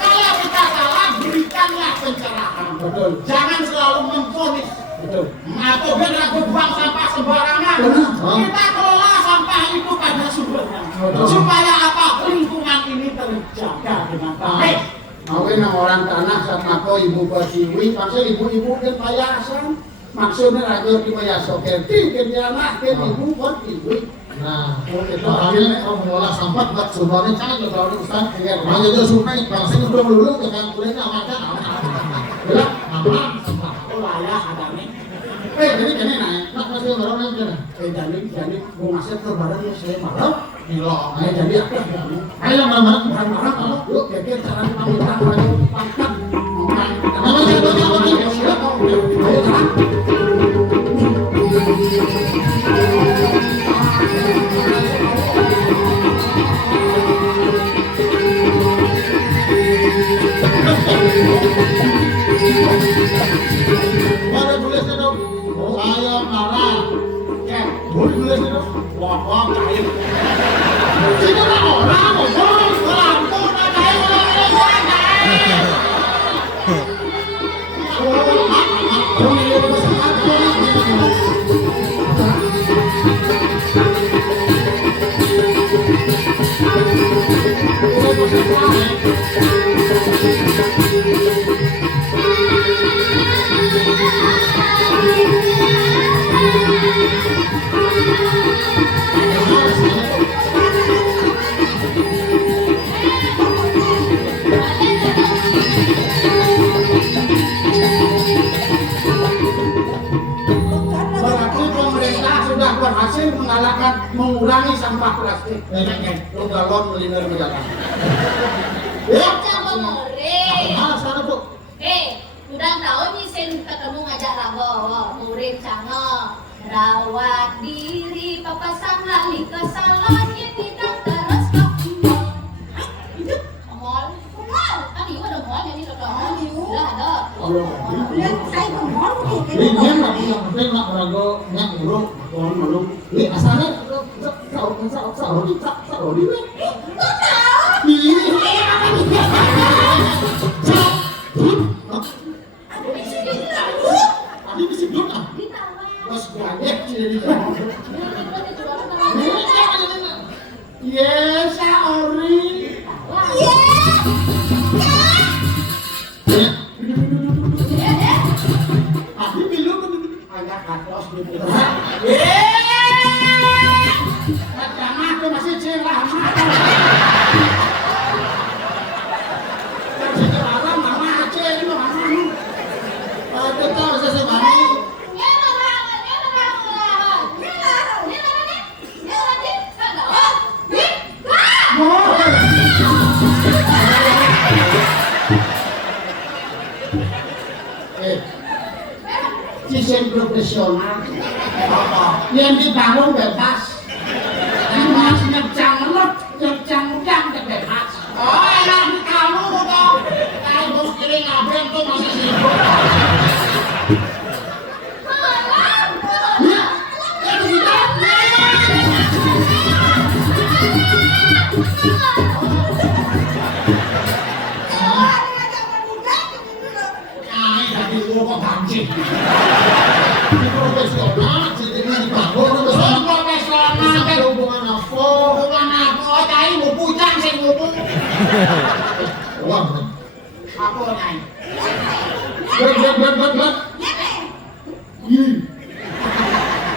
Kalau kita salah, berikanlah pencerahan. betul Jangan selalu memvonis. betul Atau biar aku buang sampah sembarangan. Benar. Kita kelola sampah itu pada sumbernya. Betul. Supaya apa? Lingkungan ini terjaga dengan baik. Mungkin orang tanah sama kau ibu pertiwi, maksud ibu-ibu kan payasan, maksudnya rakyat di payasan kerti, kerja anak, kan ibu pertiwi. Nah, itu akhirnya kalau mengolah sampah buat sumbernya sangat kalau Ustaz. Makanya itu sungai, bangsa itu belum dulu dengan kulitnya makan. Bilang, aman, sampah. Oh layak adanya. Jadi naik, nak masih orang naik kan? Jadi mau ngasih ke barang ya saya malah. Nilo, jadi apa? Ayo marah-marah, yuk, kira cara pamitan, ayo pangkat. Namanya itu siapa? Ayo jalan. Boleh tulisnya dong. Saya marah. Boleh tulisnya dong. Wah, cair. Ini kan orang ngomong, lampu nak cair orang. Berarti pemerintah sudah berhasil mengurangi sampah plastik. Lu galon melindungi negara. Baca memori. Mana sana tuh? Udah tahu nih sen ketemu ngajak rago, murid canggih. Rawat diri, papa sangali kesalahannya tidak terus ke mall. Kan ibu ada mall jadi total. Sudah ada. Ini nggak yang penting nak berago nggak ngurung, orang malu. Ini asalnya sahur di Tadi bisa belum ah? Mas banyak jadi. Yes, Ori. Tadi belum Hanya katos gitu. Kacamata itu masih cerah. Kan sekarang mama Aceh ini mana? kita bisa sebani. Sistem profesional yang dibangun bebas, mas nyecang ngelot, nyecang udang bebas. Oh enak di kamu tuh, kayak bos kiri ngabeng tuh masih sibuk. Profesional, sistemnya dibangun profesional. Ada hubungan apa? Hubungan apa? Oh cai mau pucang sih mau. Wah, Apa nyai? berat. Ih,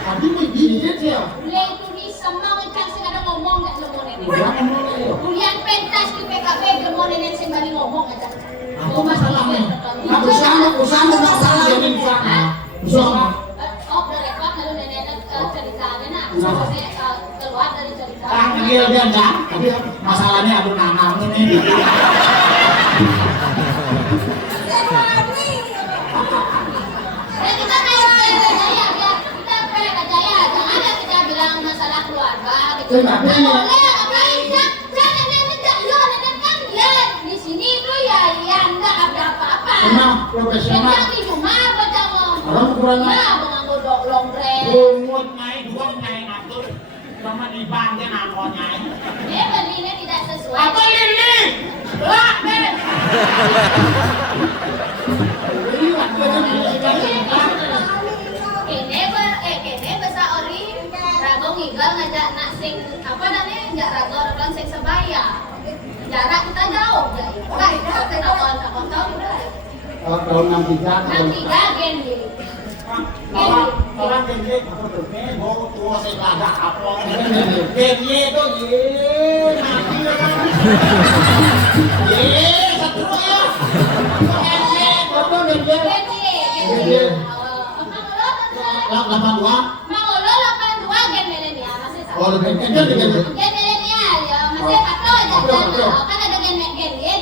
tadi begini ya. Boleh itu di semua macam sih ada ngomong nggak semua ini. Udah ngomong ya. Kuliah pentas di PKB gemon ini sembari ngomong aja. Apa masalahnya? Usaha nggak salah jadi usaha. Usaha. Oh, udah rekod lalu nenek ceritanya nah. Saya keluar dari cerita. Panggil dia enggak, tapi masalahnya aduh nanam ini. Dan kita kayak Jaya, kita kayak Jaya. Jangan ada kita bilang masalah keluarga. Gitu. Enggak Boleh, ngapain? Jangan nenek yo, nenek kan lihat di sini tuh ya nggak ada apa-apa. Emang profesional. Yang di rumah baca ngomong. Orang kurang Ya, menganggap longre. Bungut nyai, dua nyai ngatur. Sama di bangke nangko nyai. Dia belinya tidak sesuai. Apa ini? Lah, nih. Kene bahasa ori rago ngigal ngajak nak sing apa namanya enggak rago orang sing sebaya. Jarak kita jauh ya. Enggak itu tahun tahu udah. Tahun 63. 63 gen di. Orang genye apa tuh? Bawa tua saya ada apa? Genye itu mati kan? Satu ya. Genye, betul genye. Gen. 82. Mau lo 82 gen milenial masih sama. Oh, lebih kecil dengan Gen milenial ya masih satu aja kan ada gen milenial.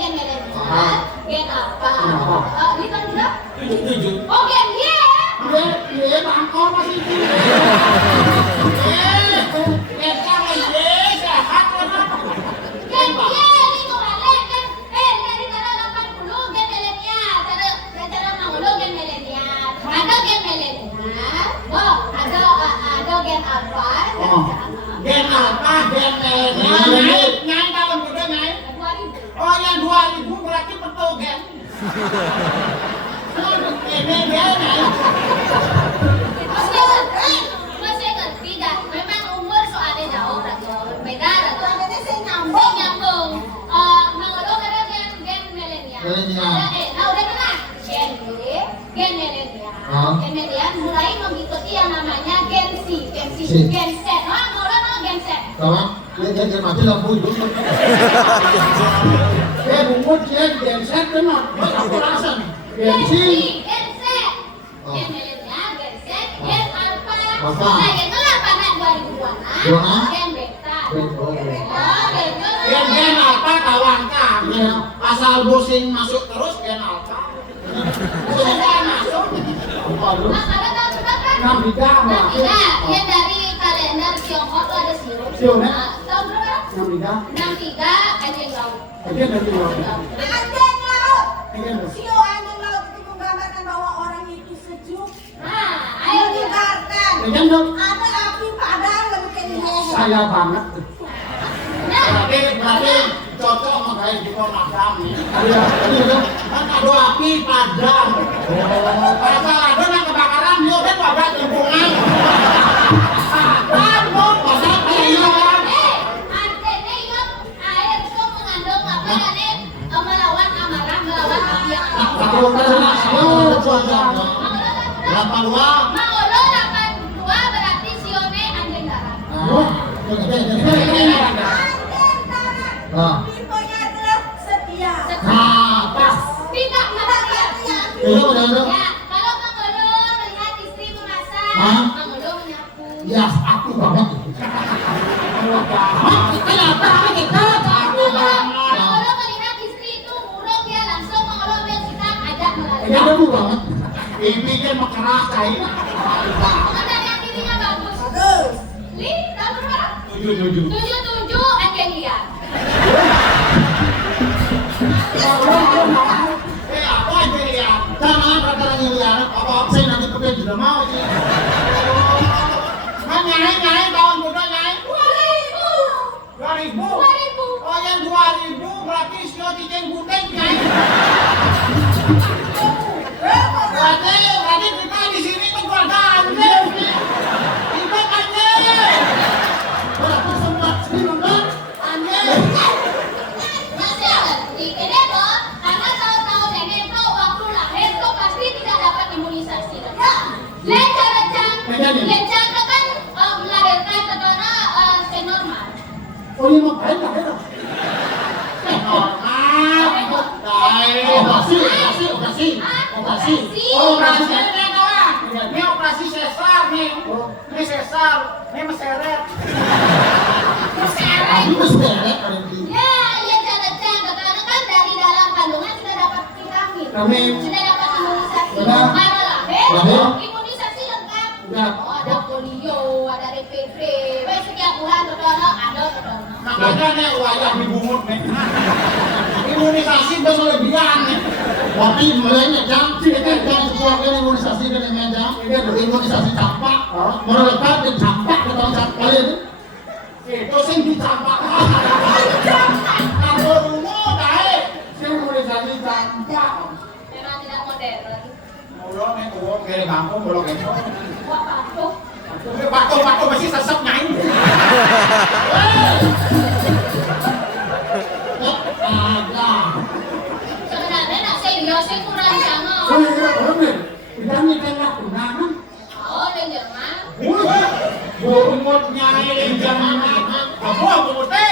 Gen apa? Ini kan udah. 7. Oh gen Y. Iya, bangkor masih itu. Kita sehat kan? Gen Y ini kok balik kan? Dari cara 80 Nyai tahun kuda nyai. 2000. Oh yang 2000 berarti petogen. Ini dia nyai. Masih ngerti dah. Memang umur soalnya jauh beda. Saya nyambung. Mengeluh karena gen milenial. Udah kena. Gen milenial. Gen milenial mulai mengikuti yang namanya Gen Z. Gen Z. Gen Z. Kawan, dia mati lampu itu. Bumut gen set kenal. Aku rasa. Gen Z. Gen milenial, Gen Z, Gen Alpha. Nah, Gen apa nak 2000-an? Gen Beta. Gen apa kawan kami. Asal bosing masuk terus gen apa. Bosing masuk. Ada tahun berapa? 63. Yang dari kalender Tiongkok tuh ada Sio. Tahun berapa? 63 anjing laut. Anjing laut. Sio anjing laut itu menggambarkan bahwa orang itu sejuk. Nah, ayo Menyegarkan. Ada api padam lebih kayak leher. Saya banget. Nah, Berarti cocok menggait di Komnas HAM nih. Kan ada api padam. Asal ada yang kebakaran, yuk kan pada lingkungan. Padam, padam kayak artinya yuk air itu mengandung apa ya nih? Melawan amarah, melawan api yang ada. Mangolo 82 berarti Sione anjing darat. Anjing darat. Tipenya adalah setia. Tidak setia. Ya, kalau Mangolo melihat istri memasak, Mangolo menyapu. Ya, aku banget. Mangolo melihat istri itu murung, dia langsung Mangolo ambil sikat, ajak Ya, melalui. aku banget. ini kan mekeras kayak. Pengendalian yang dirinya bagus. Bagus. Li, tahun berapa? 77. 77 anjing liar. Apa aja ya? Jangan perkara liar. Apa saya nanti kepengen juga mau sih. Nyai tahun muda nyai. 2000. 2000. Oh yang 2000 berarti sio cicing gunting nyai. Berarti kita di sini keluarga anjing. Kita anjing. Aku sempat sini nonton. Anjing. Masih ngerti, ini kok karena tahu-tahu nenek tuh waktu lahir tuh pasti tidak dapat imunisasi. Lencang itu kan melahirkan secara normal. Oh, ini mau kain lah, kan? Normal. Operasi. Oh, operasi ini kawan. Ini operasi sesar nih. Ini sesar. Ini meseret. Aku mesti beres hari ini. Ya, iya lencang karena kan dari dalam kandungan sudah dapat vitamin, sudah dapat imunisasi. Sudah. Karena lahir, Lahir. imunisasi lengkap. Sudah. Oh, ada polio, ada DPP. Baik setiap bulan ada. Makanya nih wayah dibungut nih. Imunisasi berlebihan nih. Tapi mulainya jam keluarga imunisasi dan meja. Imunisasi campak. Mereka di campak ke tahun kali itu. Itu sing dicampak. Kalau rumah dae sing imunisasi campak. Memang tidak modern. Mula nek wong kene kampung belok itu. Wah, patuh. Paku masih sesep nyai. Ada. Sebenarnya nak serius sih kurang sangat. Ini tengah tunangan. Oh, dan Jerman. Umut nyai yang zaman apa umutnya?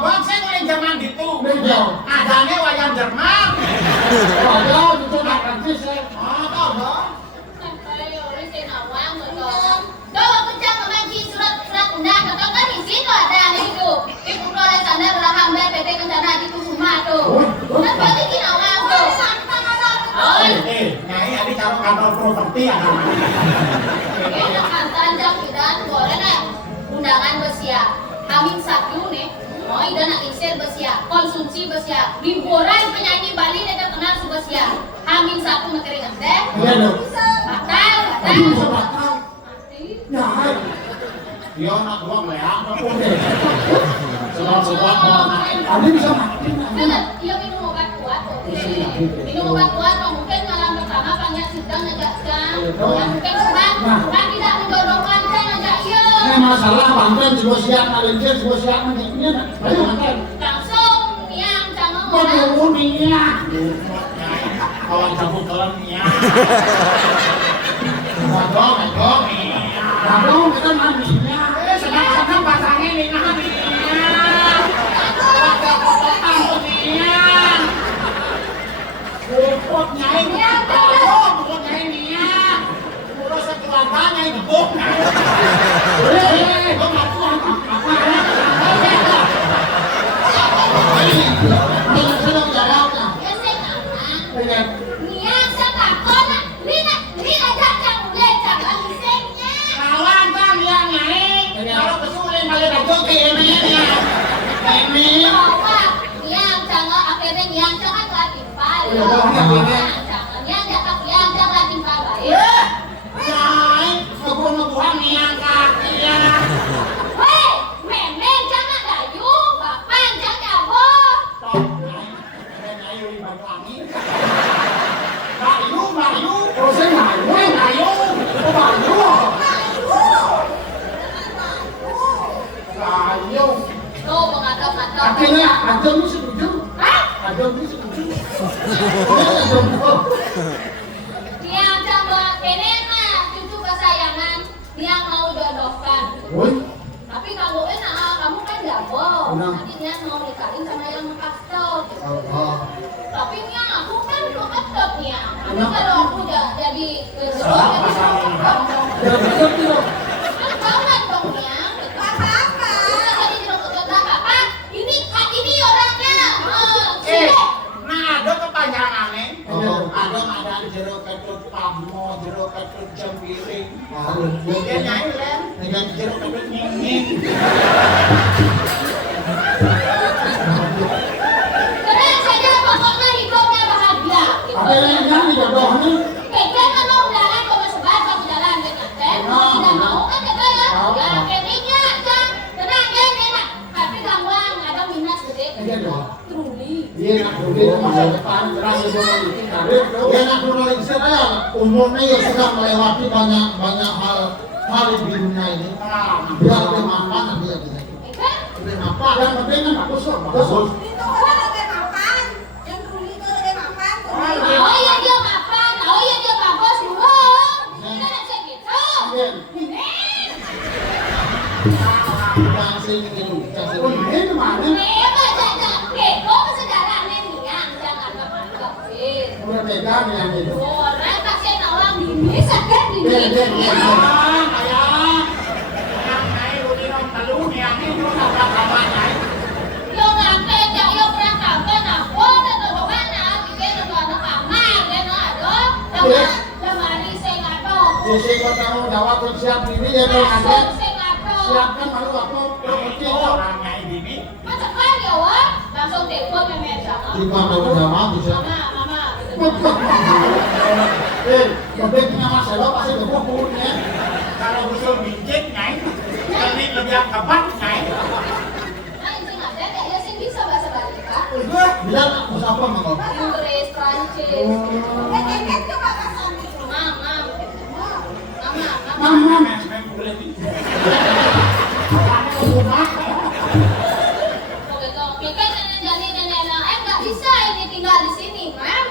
Bang, saya ngomong zaman itu. Adanya wayang Jerman. Ada itu nak Prancis ya. Apa, Bang? Ayo, ini saya nawang betul. Tuh, aku cak memancing surat undang. Kau kan di situ ada itu. Ibu oleh sana beraham dan PT Kencana di Kusuma tuh. Dan berarti di nawang tuh. Nyai ada kantor properti ada. Ini kantan jam dan boleh nih undangan bersiap. Kami satu nih. Oh, ida nak isir bersiap. Konsumsi bersiap. Liburan penyanyi Bali dia terkenal bersiap. Hamin satu materi ngeteh. Iya dong. Batal. Bisa batal. Mati. Ya, dia anak gua meleang apa pun deh. Sebab ada bisa mati. Bener, iya minum obat kuat. Minum obat kuat, mungkin malam pertama panjang sedang ngajak kan. Ya mungkin kan tidak menjodohkan kan ngajak iya. Ini masalah banten juga siap kalenjer juga siap ini. Ayo banten. Langsung yang jangan Kau orang. uniknya. Kawan cabut kawan ya. Bagong. Bagong kita mandinya. Sedang pasangnya nih Bukot nyai nih, bukot nyai nih. Udah sekeluarganya itu bukot. Kau nggak tuan apa? Ini sedang jawabnya. Ya saya nggak. Nia saya takut nak. Ni ajak jangan boleh jangan lisennya. Kawan kan yang nyai. Kalau kesulitan malah dah joki ini. Ini. Bawa yang jangan akhirnya yang jangan timpal. Yang jangan timpal baik. Nyai, ngebuang yang kaki ya. Hei, memang jangan dayu, bapak jangan jabok. Bayu. Oh, saya Bayu. Bayu. Tuh mengatok-ngatok. Akhirnya Ajeng setuju. Hah? Ajeng setuju. Yang jangan kenena cucu kesayangan yang mau jodohkan. Woi, Tapi kalau enak, kamu kan jabok. Benar. Nanti dia mau nikahin sama yang kastok. Allah. Tapi Nia, aku kan mau kastok Nia. Nanti Kenapa? kalau aku jadi Salah jadi pasangan. Ya betul tidak. kan kawan dong Nia. Apa-apa. Jadi jodoh apa? Ini orangnya. Nah ada kepanjangannya. Oh. Ada jeruk ketut pamo, jeruk ketut jembiring. Aduh, Dia nyanyi kan? Dengan jeruk ketut nying. Keren saja pokoknya hidupnya bahagia. Apa yang nyanyi jodohnya? Kita kan mau jalan ke sebat mau jalan dengan teh. Tidak mau kan kita ya. Ya keningnya kan. Tenang kan enak. Tapi gampang ada minus gede. Iya dong. Truly. Iya nak dulu masa depan terang itu nanti karir. Ya nak menolak saya umurnya ya sudah melewati banyak hal di dunia ini. Biar lebih mapan nanti ya kita. Kan? Lebih mapan. Yang penting kan bagus kok, bagus. Itu kan ada mapan. Yang Ruli itu ada mapan. Oh iya dia mapan. Oh iya dia bagus dulu. Kita nak cek gitu. Ini. Yang sering itu, yang Oh sering. ini mana? Memang jajan. Keko sejarahnya nih ya. Jangan makan-makan. Udah pegang yang itu. Orang kasih nawang ini sakit ini. Yo ngake jak yo perangkapan aku dan bagaimana kita tuh anak kamar dan aduh lemari saya ngatok. Sisi bertanggung jawab untuk siap diri ya dong ada. Langsung saya ngatok. Siapkan malu aku berhenti orangnya ini. Macam kan ya wah langsung telepon memen sama. Jika ada jamaah bisa. Mama. Pentingnya masalah pasti berkumpulnya. Kalau usul mijit nyai, ini lebih kebat nyai. Nah ini nggak ada ya sih bisa bahasa Bali kak. Bila nak apa mangkok? Inggris, Prancis. Kan coba pasang itu. Mama. Mama. Begitu, kita jadi nenek nggak bisa ini tinggal di sini, Mam.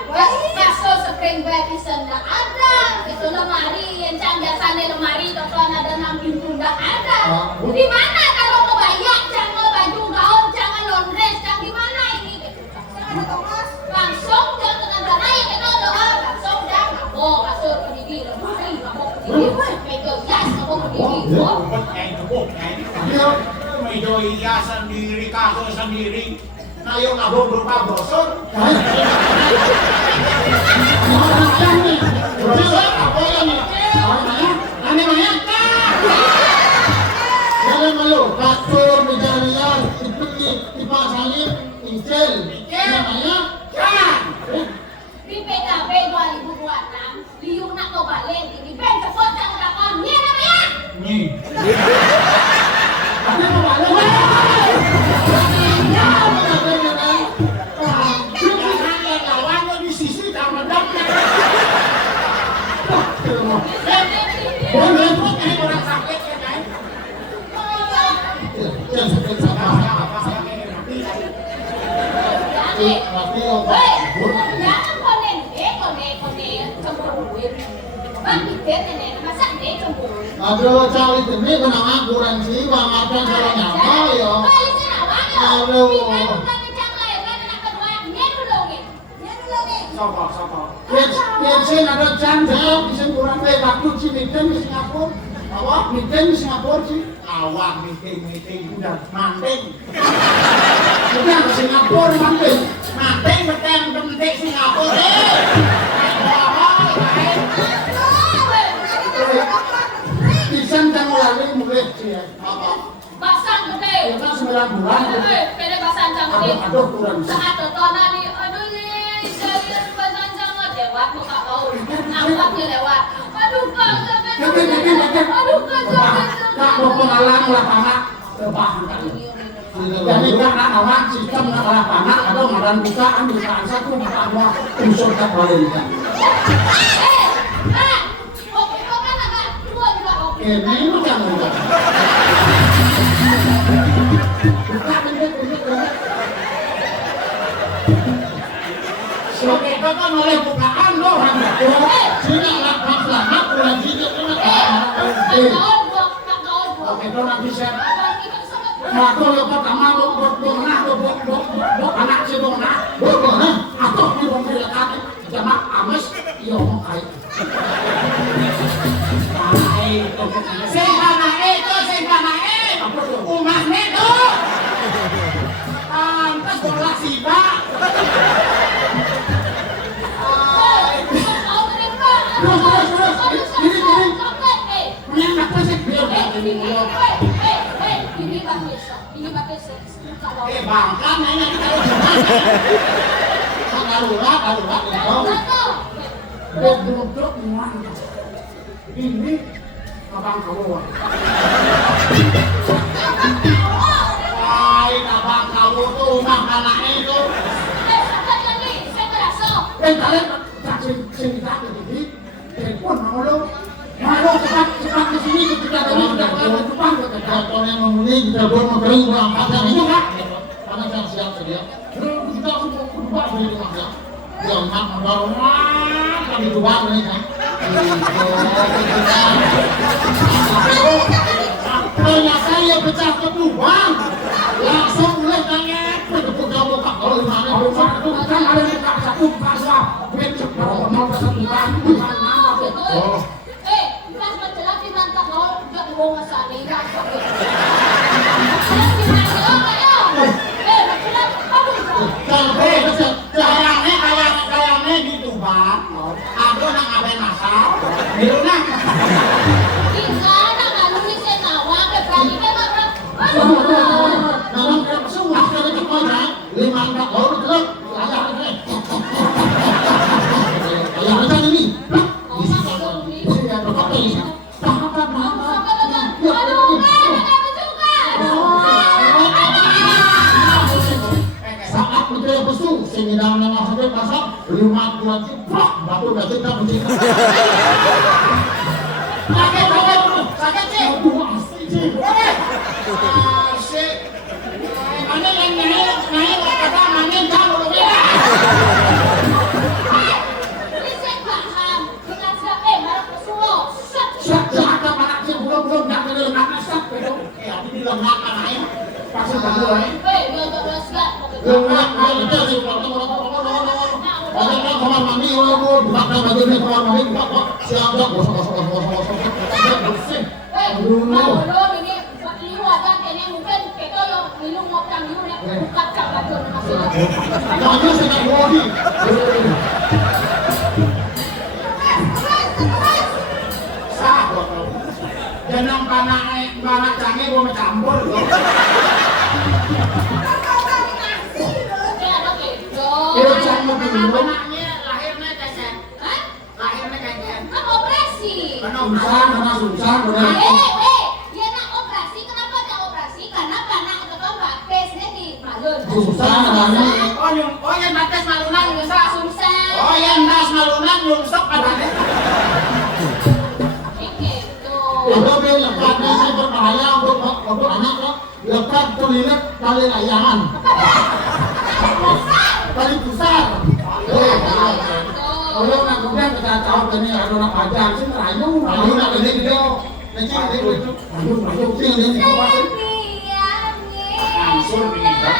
Masuk spring bed di sana ada, itu lemari yang biasanya lemari tonton ada 6 pintu nggak ada. Di mana kalau mau bayar, jangan baju gaun, jangan laundry, jangan di mana ini? Langsung jangan dengan dana yang kita doa, langsung jangan kabok, kasur pendidi, lemari, kabok pendidi, meja jas, kabok pendidi. Kebat nyai gebuk nyai. Meja hias sendiri, kasur sendiri. Kayu kabur berupa brosur. Brosur apa ya nih? Aneh banyak. Jangan malu, kasur, meja liar, dipasangin, incel. Namanya Di PKB 2026, liung nak kau balik, di Ben cepot jangan dapat, ni namanya. Nyi Tapi kemarin aduh, cari demi kenapa kurang sih, makan kalau nyama ya. Aduh. Biar ada jam bisa kurang waktu sih meeting di Singapura. Awak meeting di Singapura sih. Awak meeting udah mandeng. Jadi ke Singapura mandeng. Mandeng penting Singapura. Pisan kan lagi mulai sih. Basang gede. Ya kan 9 bulan. Pede basang gede. Aduh kurang. Saat tontonan nih, aduh nih, jadi basang jangan lewat muka kau. Nampaknya lewat. Aduh kak, aduh kak, Kak mau pengalaman lah panak terbahan kan. Jadi karena awak sistem lah panak ada ngaran bukaan bukaan satu mata dua unsur tak boleh kan. Ini macam mana? Buka pintu. Oke, kau kan oleh bukaan loh. Sini lah masalah kurang sedikit kan. Oke, kau nanti saya. Aku yang pertama buat anak si dona, atau di mobil kaki, jamak ames, iya mau kait. Sing panae umahne itu. Pantes bola siba. Bangkan nanya Darurat Duduk muat. Ini abang kamu. abang kamu tuh rumah anaknya itu. Kalian tak cerita begini. Telepon mau lo. Mau cepat ke sini kita tadi sudah ke depan ke Kalau yang memenuhi kita buat mengering berangkat yang itu kan karena saya siap sedia kita untuk kedua beli rumah ya yang mak membawa kami dua ini kan ternyata ya pecah kedua langsung mulai tanya bertepuk kamu kak kalau di mana itu kan ada di satu bahasa becek mau satu kali bukan nama betul. Pas menjelang di mantap lo, gak mau ngasani, gak kayaknya gitu bang. Aku nak ngapain masal? Bila Kita nak lalu saya nawa ke berani ke marah. dalam semua sekali kepada 5 tak baru terus ayah ini saat betul betul semidang yang sampai pasang 5 bulan cepat batu gak cinta mencinta sakit sih. aduh asli sih Asik. Mana yang naik kata manin kamu beda. Ini saya paham. Dengan siapa marah pesulo. Siapa anak sih belum nak dengar nasab itu. Aku bilang makan aja. Pasti kamu eh. Dia untuk belaskan. Orang kamar mandi orang buka baju ni kamar mandi buka siap dah bersih. Mau lo ini liwat kan ini mungkin kita lo minum ngobrol dulu ya. Buka cakap dulu masih. Kamu sedang body. Sah kok. Jangan panak canggih gua campur. Anaknya lahirnya cacat. Hah? Lahirnya cacat. Kan operasi. Karena Susah, karena susah, Dia nak susah namanya. Oh yang batas malunan nyungsok. Susah. Oh yang das malunan nyungsok padane. Gitu. Itu dia lekat ini berbahaya untuk anak kok. Lekat kulinet kali layangan. Kali besar. Kalau nak kemudian kita tahu ini ada nak pajak sih rayu Nak ini gitu. Nanti itu. Masuk sih ini di bawah sih. Langsung ini.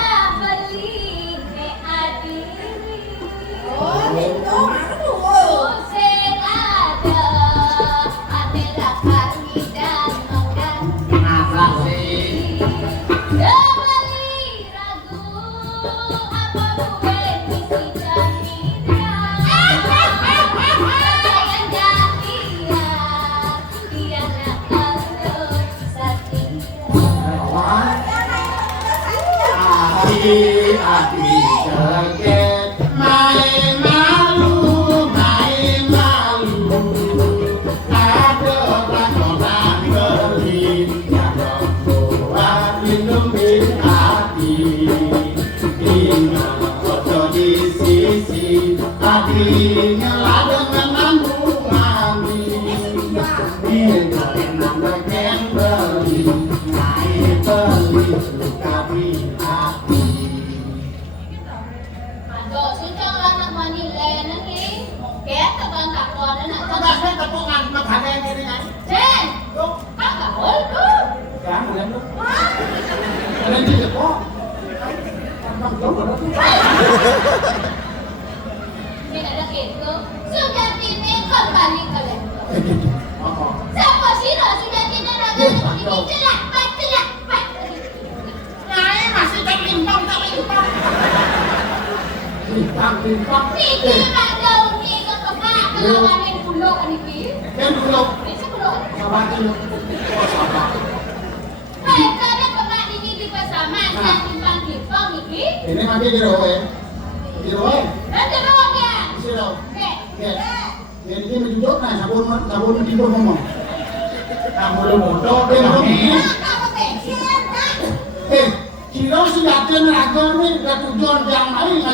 Oh, itu aduh. Kenapa sih? Hati jaket main malu ada pelajaran berlian buat lindungi hati ingat foto di sisi hatinya ada menanggung mami ingat nambah beli main beli suka di hati. Aduh, suncang anak Manila nanti. Kayak tegang kakon na. Kadang tepungan maghanay ini kan. Jen, kakakol ko. Kamu yang lu. Ada di depan. Hindi na ko. Sugatin ni kembali ke lento. Siapa sino? Sugatin na raga. Ini celak. Nah, masih terlimpang. Timpang. Pikir nak daun ni ke kemak. Kalau main pulau kan ini. Kan dulu Bisa pulau. sahabat lu. Oh sahabat. Baik, kadang kemak ini di pasaman. Dan timpang ini. Ini mati di roe. Di roe. Nanti rawat dia. Isi roe. Oke. Ya. Ini menunjuk nah sabun tidur ngomong. Kamu lu bodoh Eh, deh. Kamu pensiun, kan? kira si yakin raga nih udah tujuan yang lain